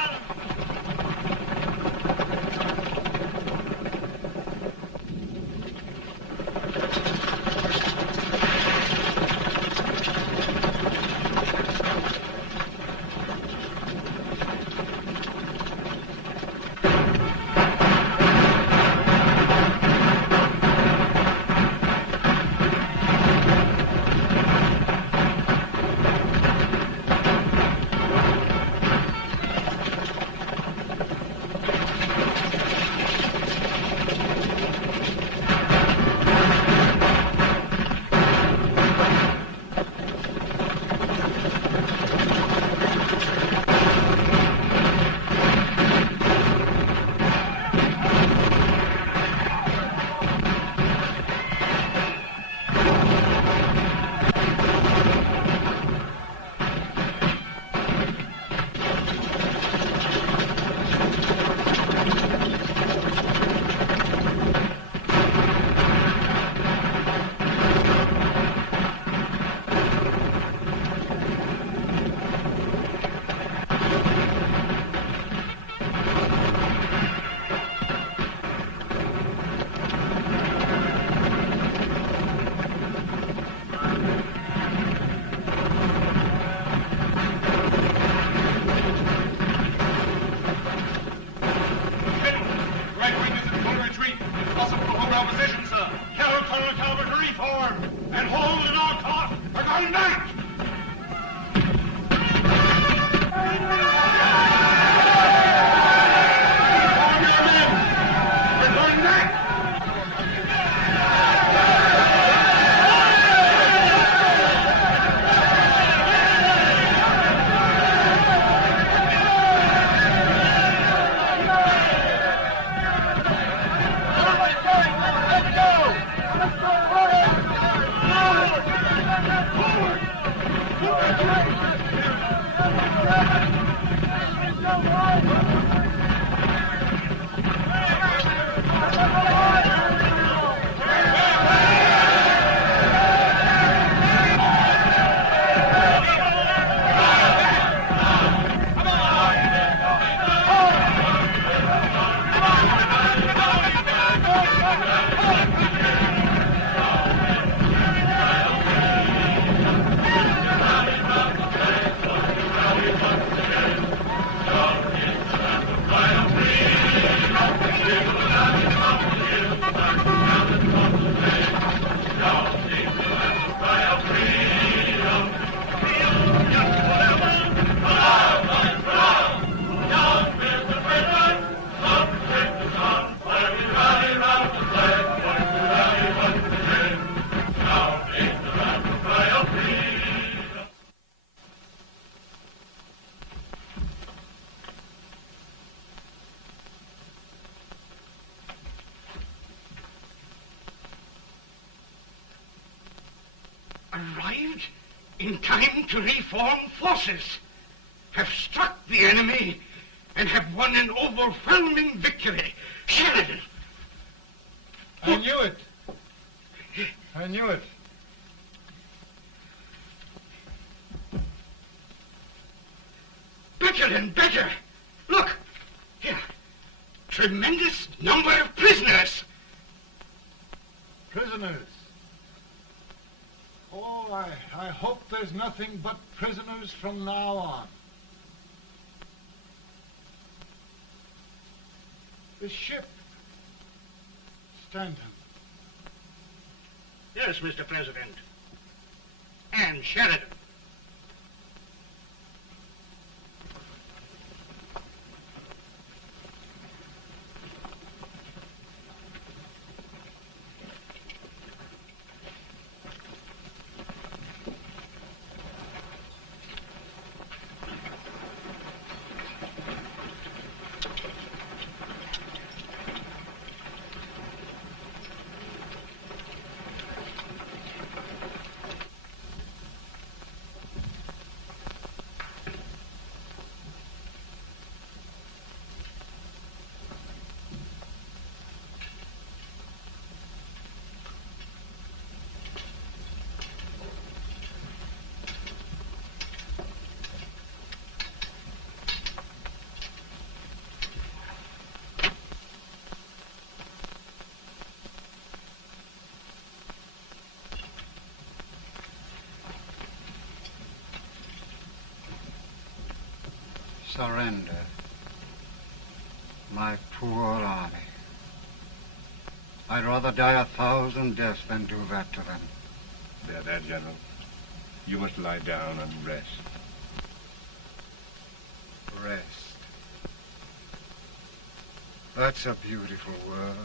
Arrived in time to reform forces, have struck the enemy, and have won an overwhelming victory. Sheridan! I knew it. I knew it. Better and better. Look, here. Tremendous number of prisoners. Prisoners. Oh, I hope there's nothing but prisoners from now on. The ship. Stanton. Yes, Mr. President. And Sheridan. Surrender. My poor army. I'd rather die 1,000 deaths than do that to them. There, General. You must lie down and rest. Rest. That's a beautiful word.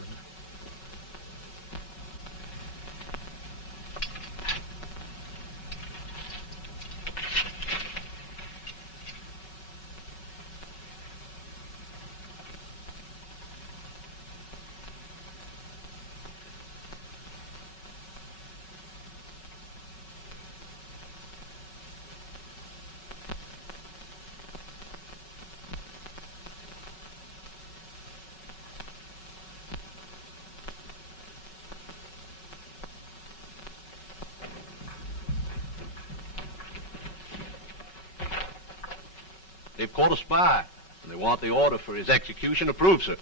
They've caught a spy, and they want the order for his execution approved, sir.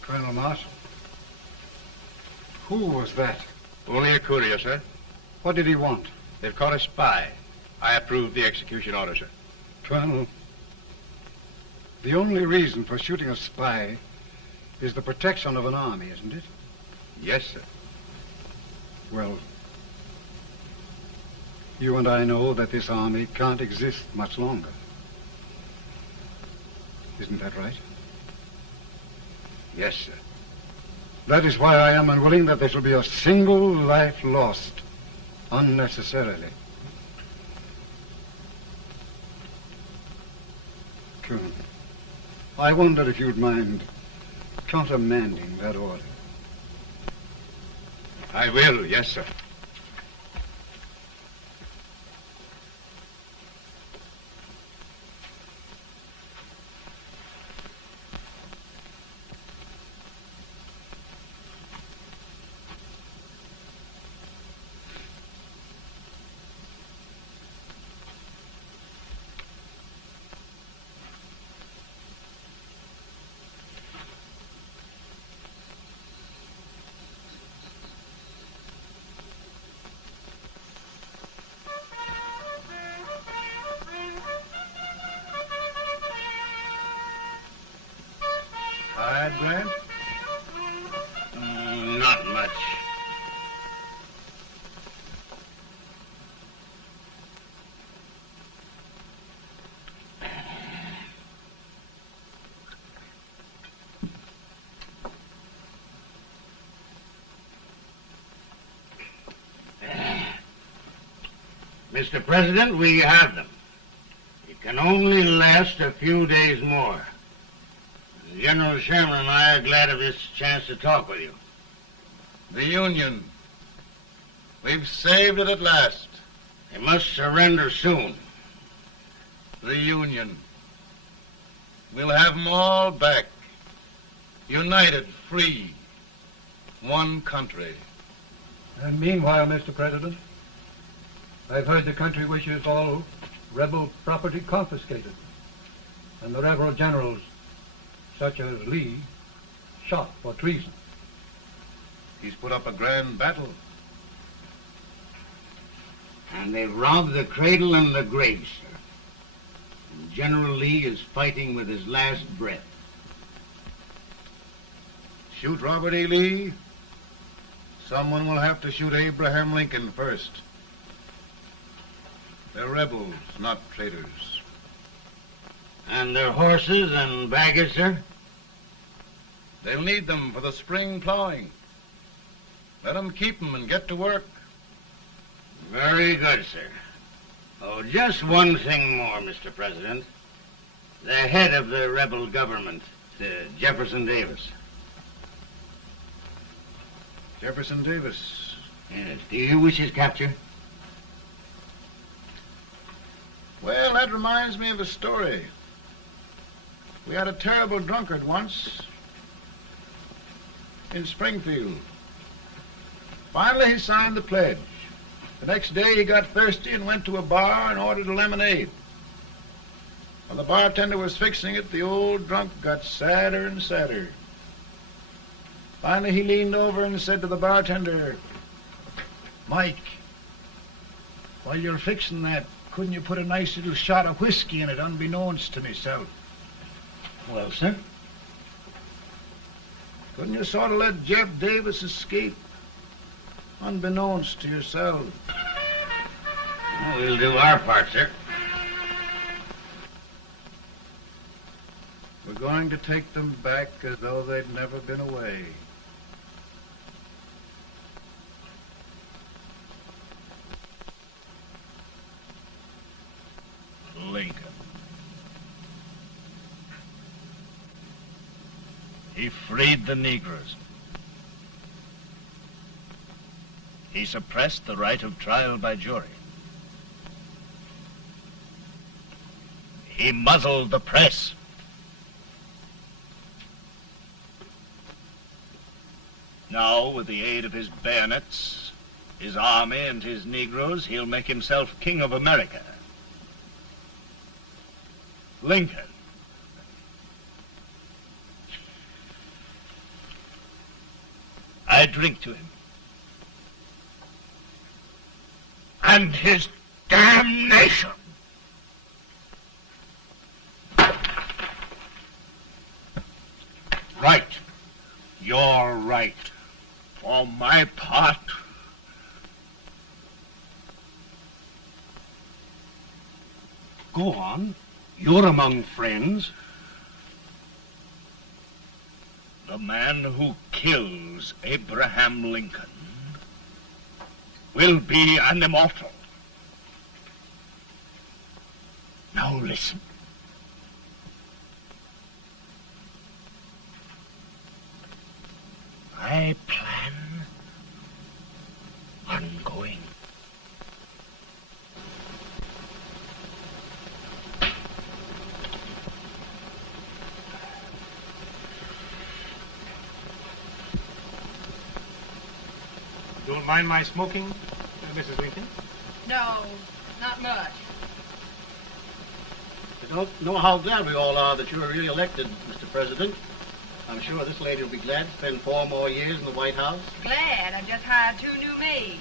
Colonel Marshall. Who was that? Only a courier, sir. What did he want? They've caught a spy. I approve the execution order, sir. Colonel, the only reason for shooting a spy is the protection of an army, isn't it? Yes, sir. Well, you and I know that this army can't exist much longer. Isn't that right? Yes, sir. That is why I am unwilling that there shall be a single life lost unnecessarily. Colonel, I wonder if you'd mind countermanding that order. I will, yes, sir. Tired, Grant? Not much. Mr. President, we have them. It can only last a few days more. General Sherman and I are glad of this chance to talk with you. The Union. We've saved it at last. They must surrender soon. The Union. We'll have them all back. United, free. One country. And meanwhile, Mr. President, I've heard the country wishes all rebel property confiscated, and the rebel generals, such as Lee, shot for treason. He's put up a grand battle. And they've robbed the cradle and the grave, sir. And General Lee is fighting with his last breath. Shoot Robert E. Lee? Someone will have to shoot Abraham Lincoln first. They're rebels, not traitors. And their horses and baggage, sir? They'll need them for the spring plowing. Let them keep them and get to work. Very good, sir. Oh, just one thing more, Mr. President. The head of the rebel government, Jefferson Davis. Jefferson Davis? Yes. Do you wish his capture? Well, that reminds me of a story. We had a terrible drunkard once in Springfield. Finally, he signed the pledge. The next day, he got thirsty and went to a bar and ordered a lemonade. While the bartender was fixing it, the old drunk got sadder and sadder. Finally, he leaned over and said to the bartender, "Mike, while you're fixing that, couldn't you put a nice little shot of whiskey in it, unbeknownst to myself?" Well, sir? Couldn't you sort of let Jeff Davis escape, unbeknownst to yourself? Well, we'll do our part, sir. We're going to take them back as though they'd never been away. Lincoln. He freed the Negroes. He suppressed the right of trial by jury. He muzzled the press. Now, with the aid of his bayonets, his army, and his Negroes, he'll make himself king of America. Lincoln. I drink to him. And his damnation. Right. You're right. For my part, Go on. You're among friends. the man who kills Abraham Lincoln will be an immortal. Now listen. my plan ongoing. Don't mind my smoking, Mrs. Lincoln? No, not much. I don't know how glad we all are that you were really elected, Mr. President. I'm sure this lady will be glad to spend 4 more years in the White House. Glad. I've just hired 2 new maids.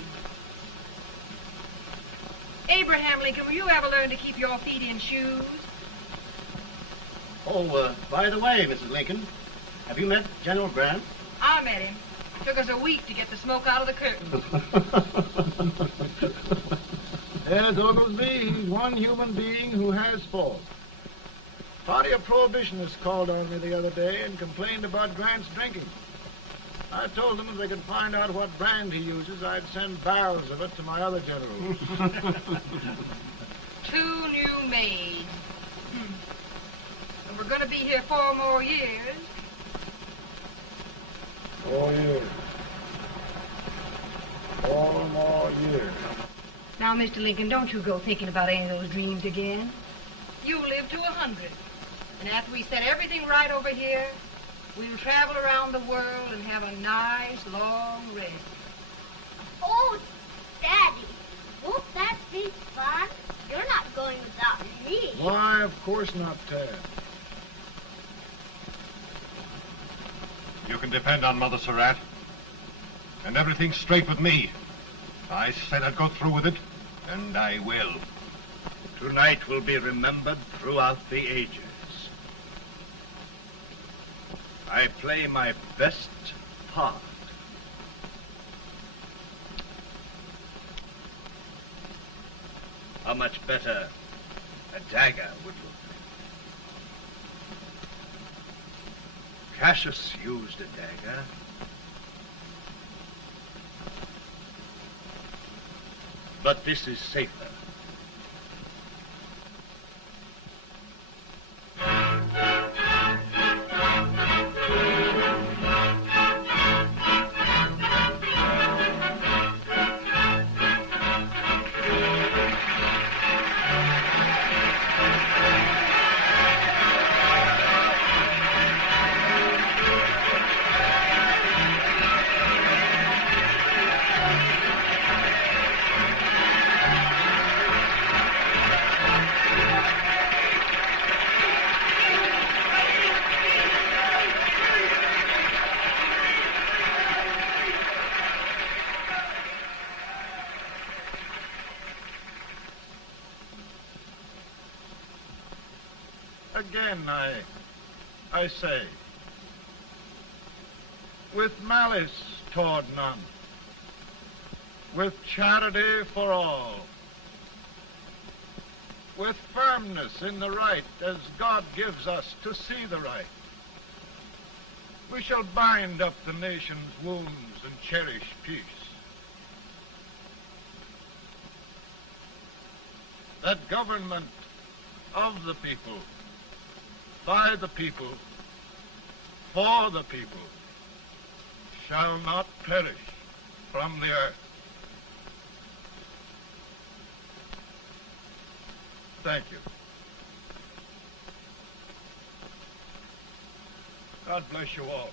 Abraham Lincoln, will you ever learn to keep your feet in shoes? Oh, by the way, Mrs. Lincoln, have you met General Grant? I met him. Took us a week to get the smoke out of the curtain. There's Oglesby. He's one human being who has faults. Party of Prohibitionists called on me the other day and complained about Grant's drinking. I told them if they could find out what brand he uses, I'd send barrels of it to my other generals. 2 new maids. And we're going to be here 4 more years. 4 years. 4 more years. Now, Mr. Lincoln, don't you go thinking about any of those dreams again. You live to 100. And after we set everything right over here, we'll travel around the world and have a nice, long rest. Oh, Daddy, won't that be fun? You're not going without me. Why, of course not, Tad. You can depend on Mother Surratt. And everything's straight with me. I said I'd go through with it, and I will. Tonight will be remembered throughout the ages. I play my best part. How much better a dagger would look. Cassius used a dagger. But this is safer. Again, I say, with malice toward none, with charity for all, with firmness in the right as God gives us to see the right, we shall bind up the nation's wounds and cherish peace. That government of the people, by the people, for the people, shall not perish from the earth. Thank you. God bless you all.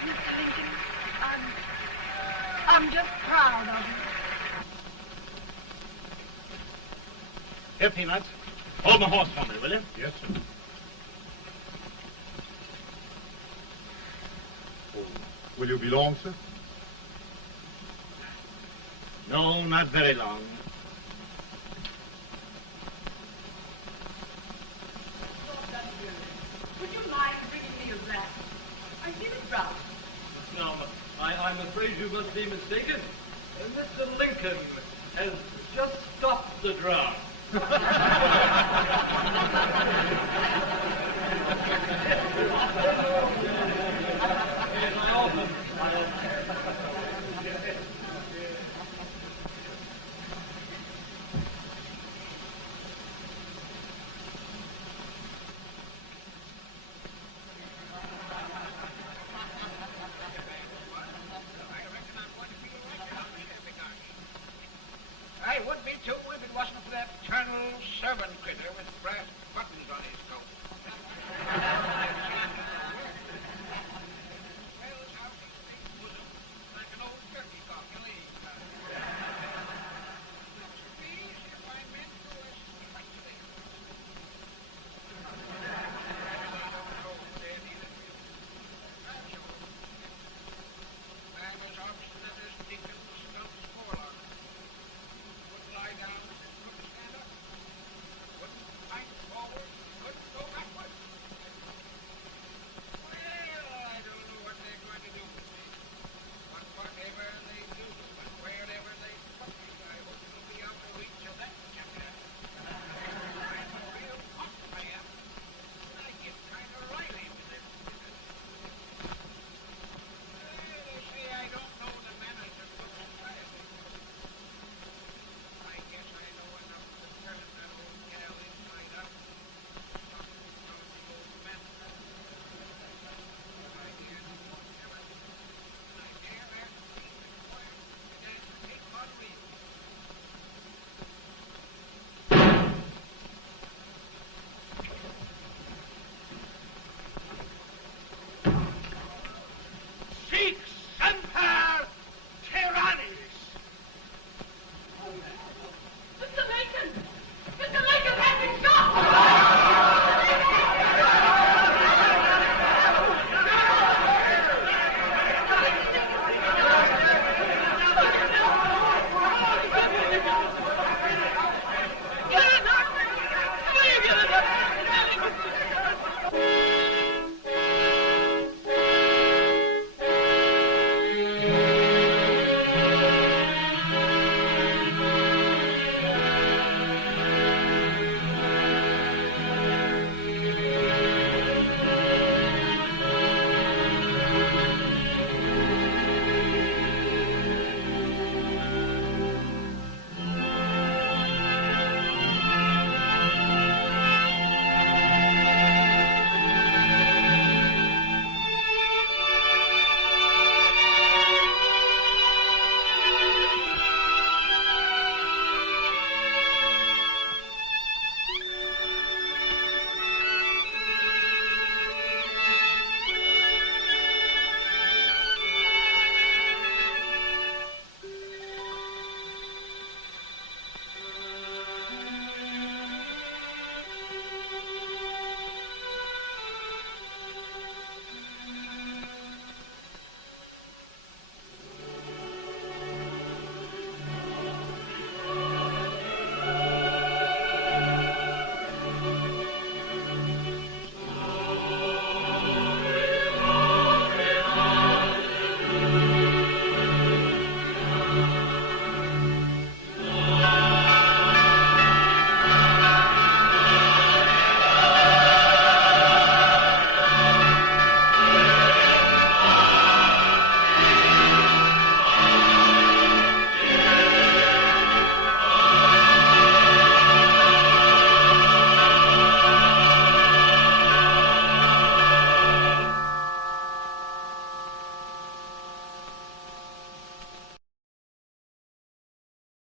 Mr. Lincoln, I'm just proud of you. Here, Peanuts. Hold my horse for me, will you? Yes, sir. Will you be long, sir? No, not very long. Would you mind bringing me a wrap? I feel it rough. No, I'm afraid you must be mistaken. Mr. Lincoln has just stopped the drum.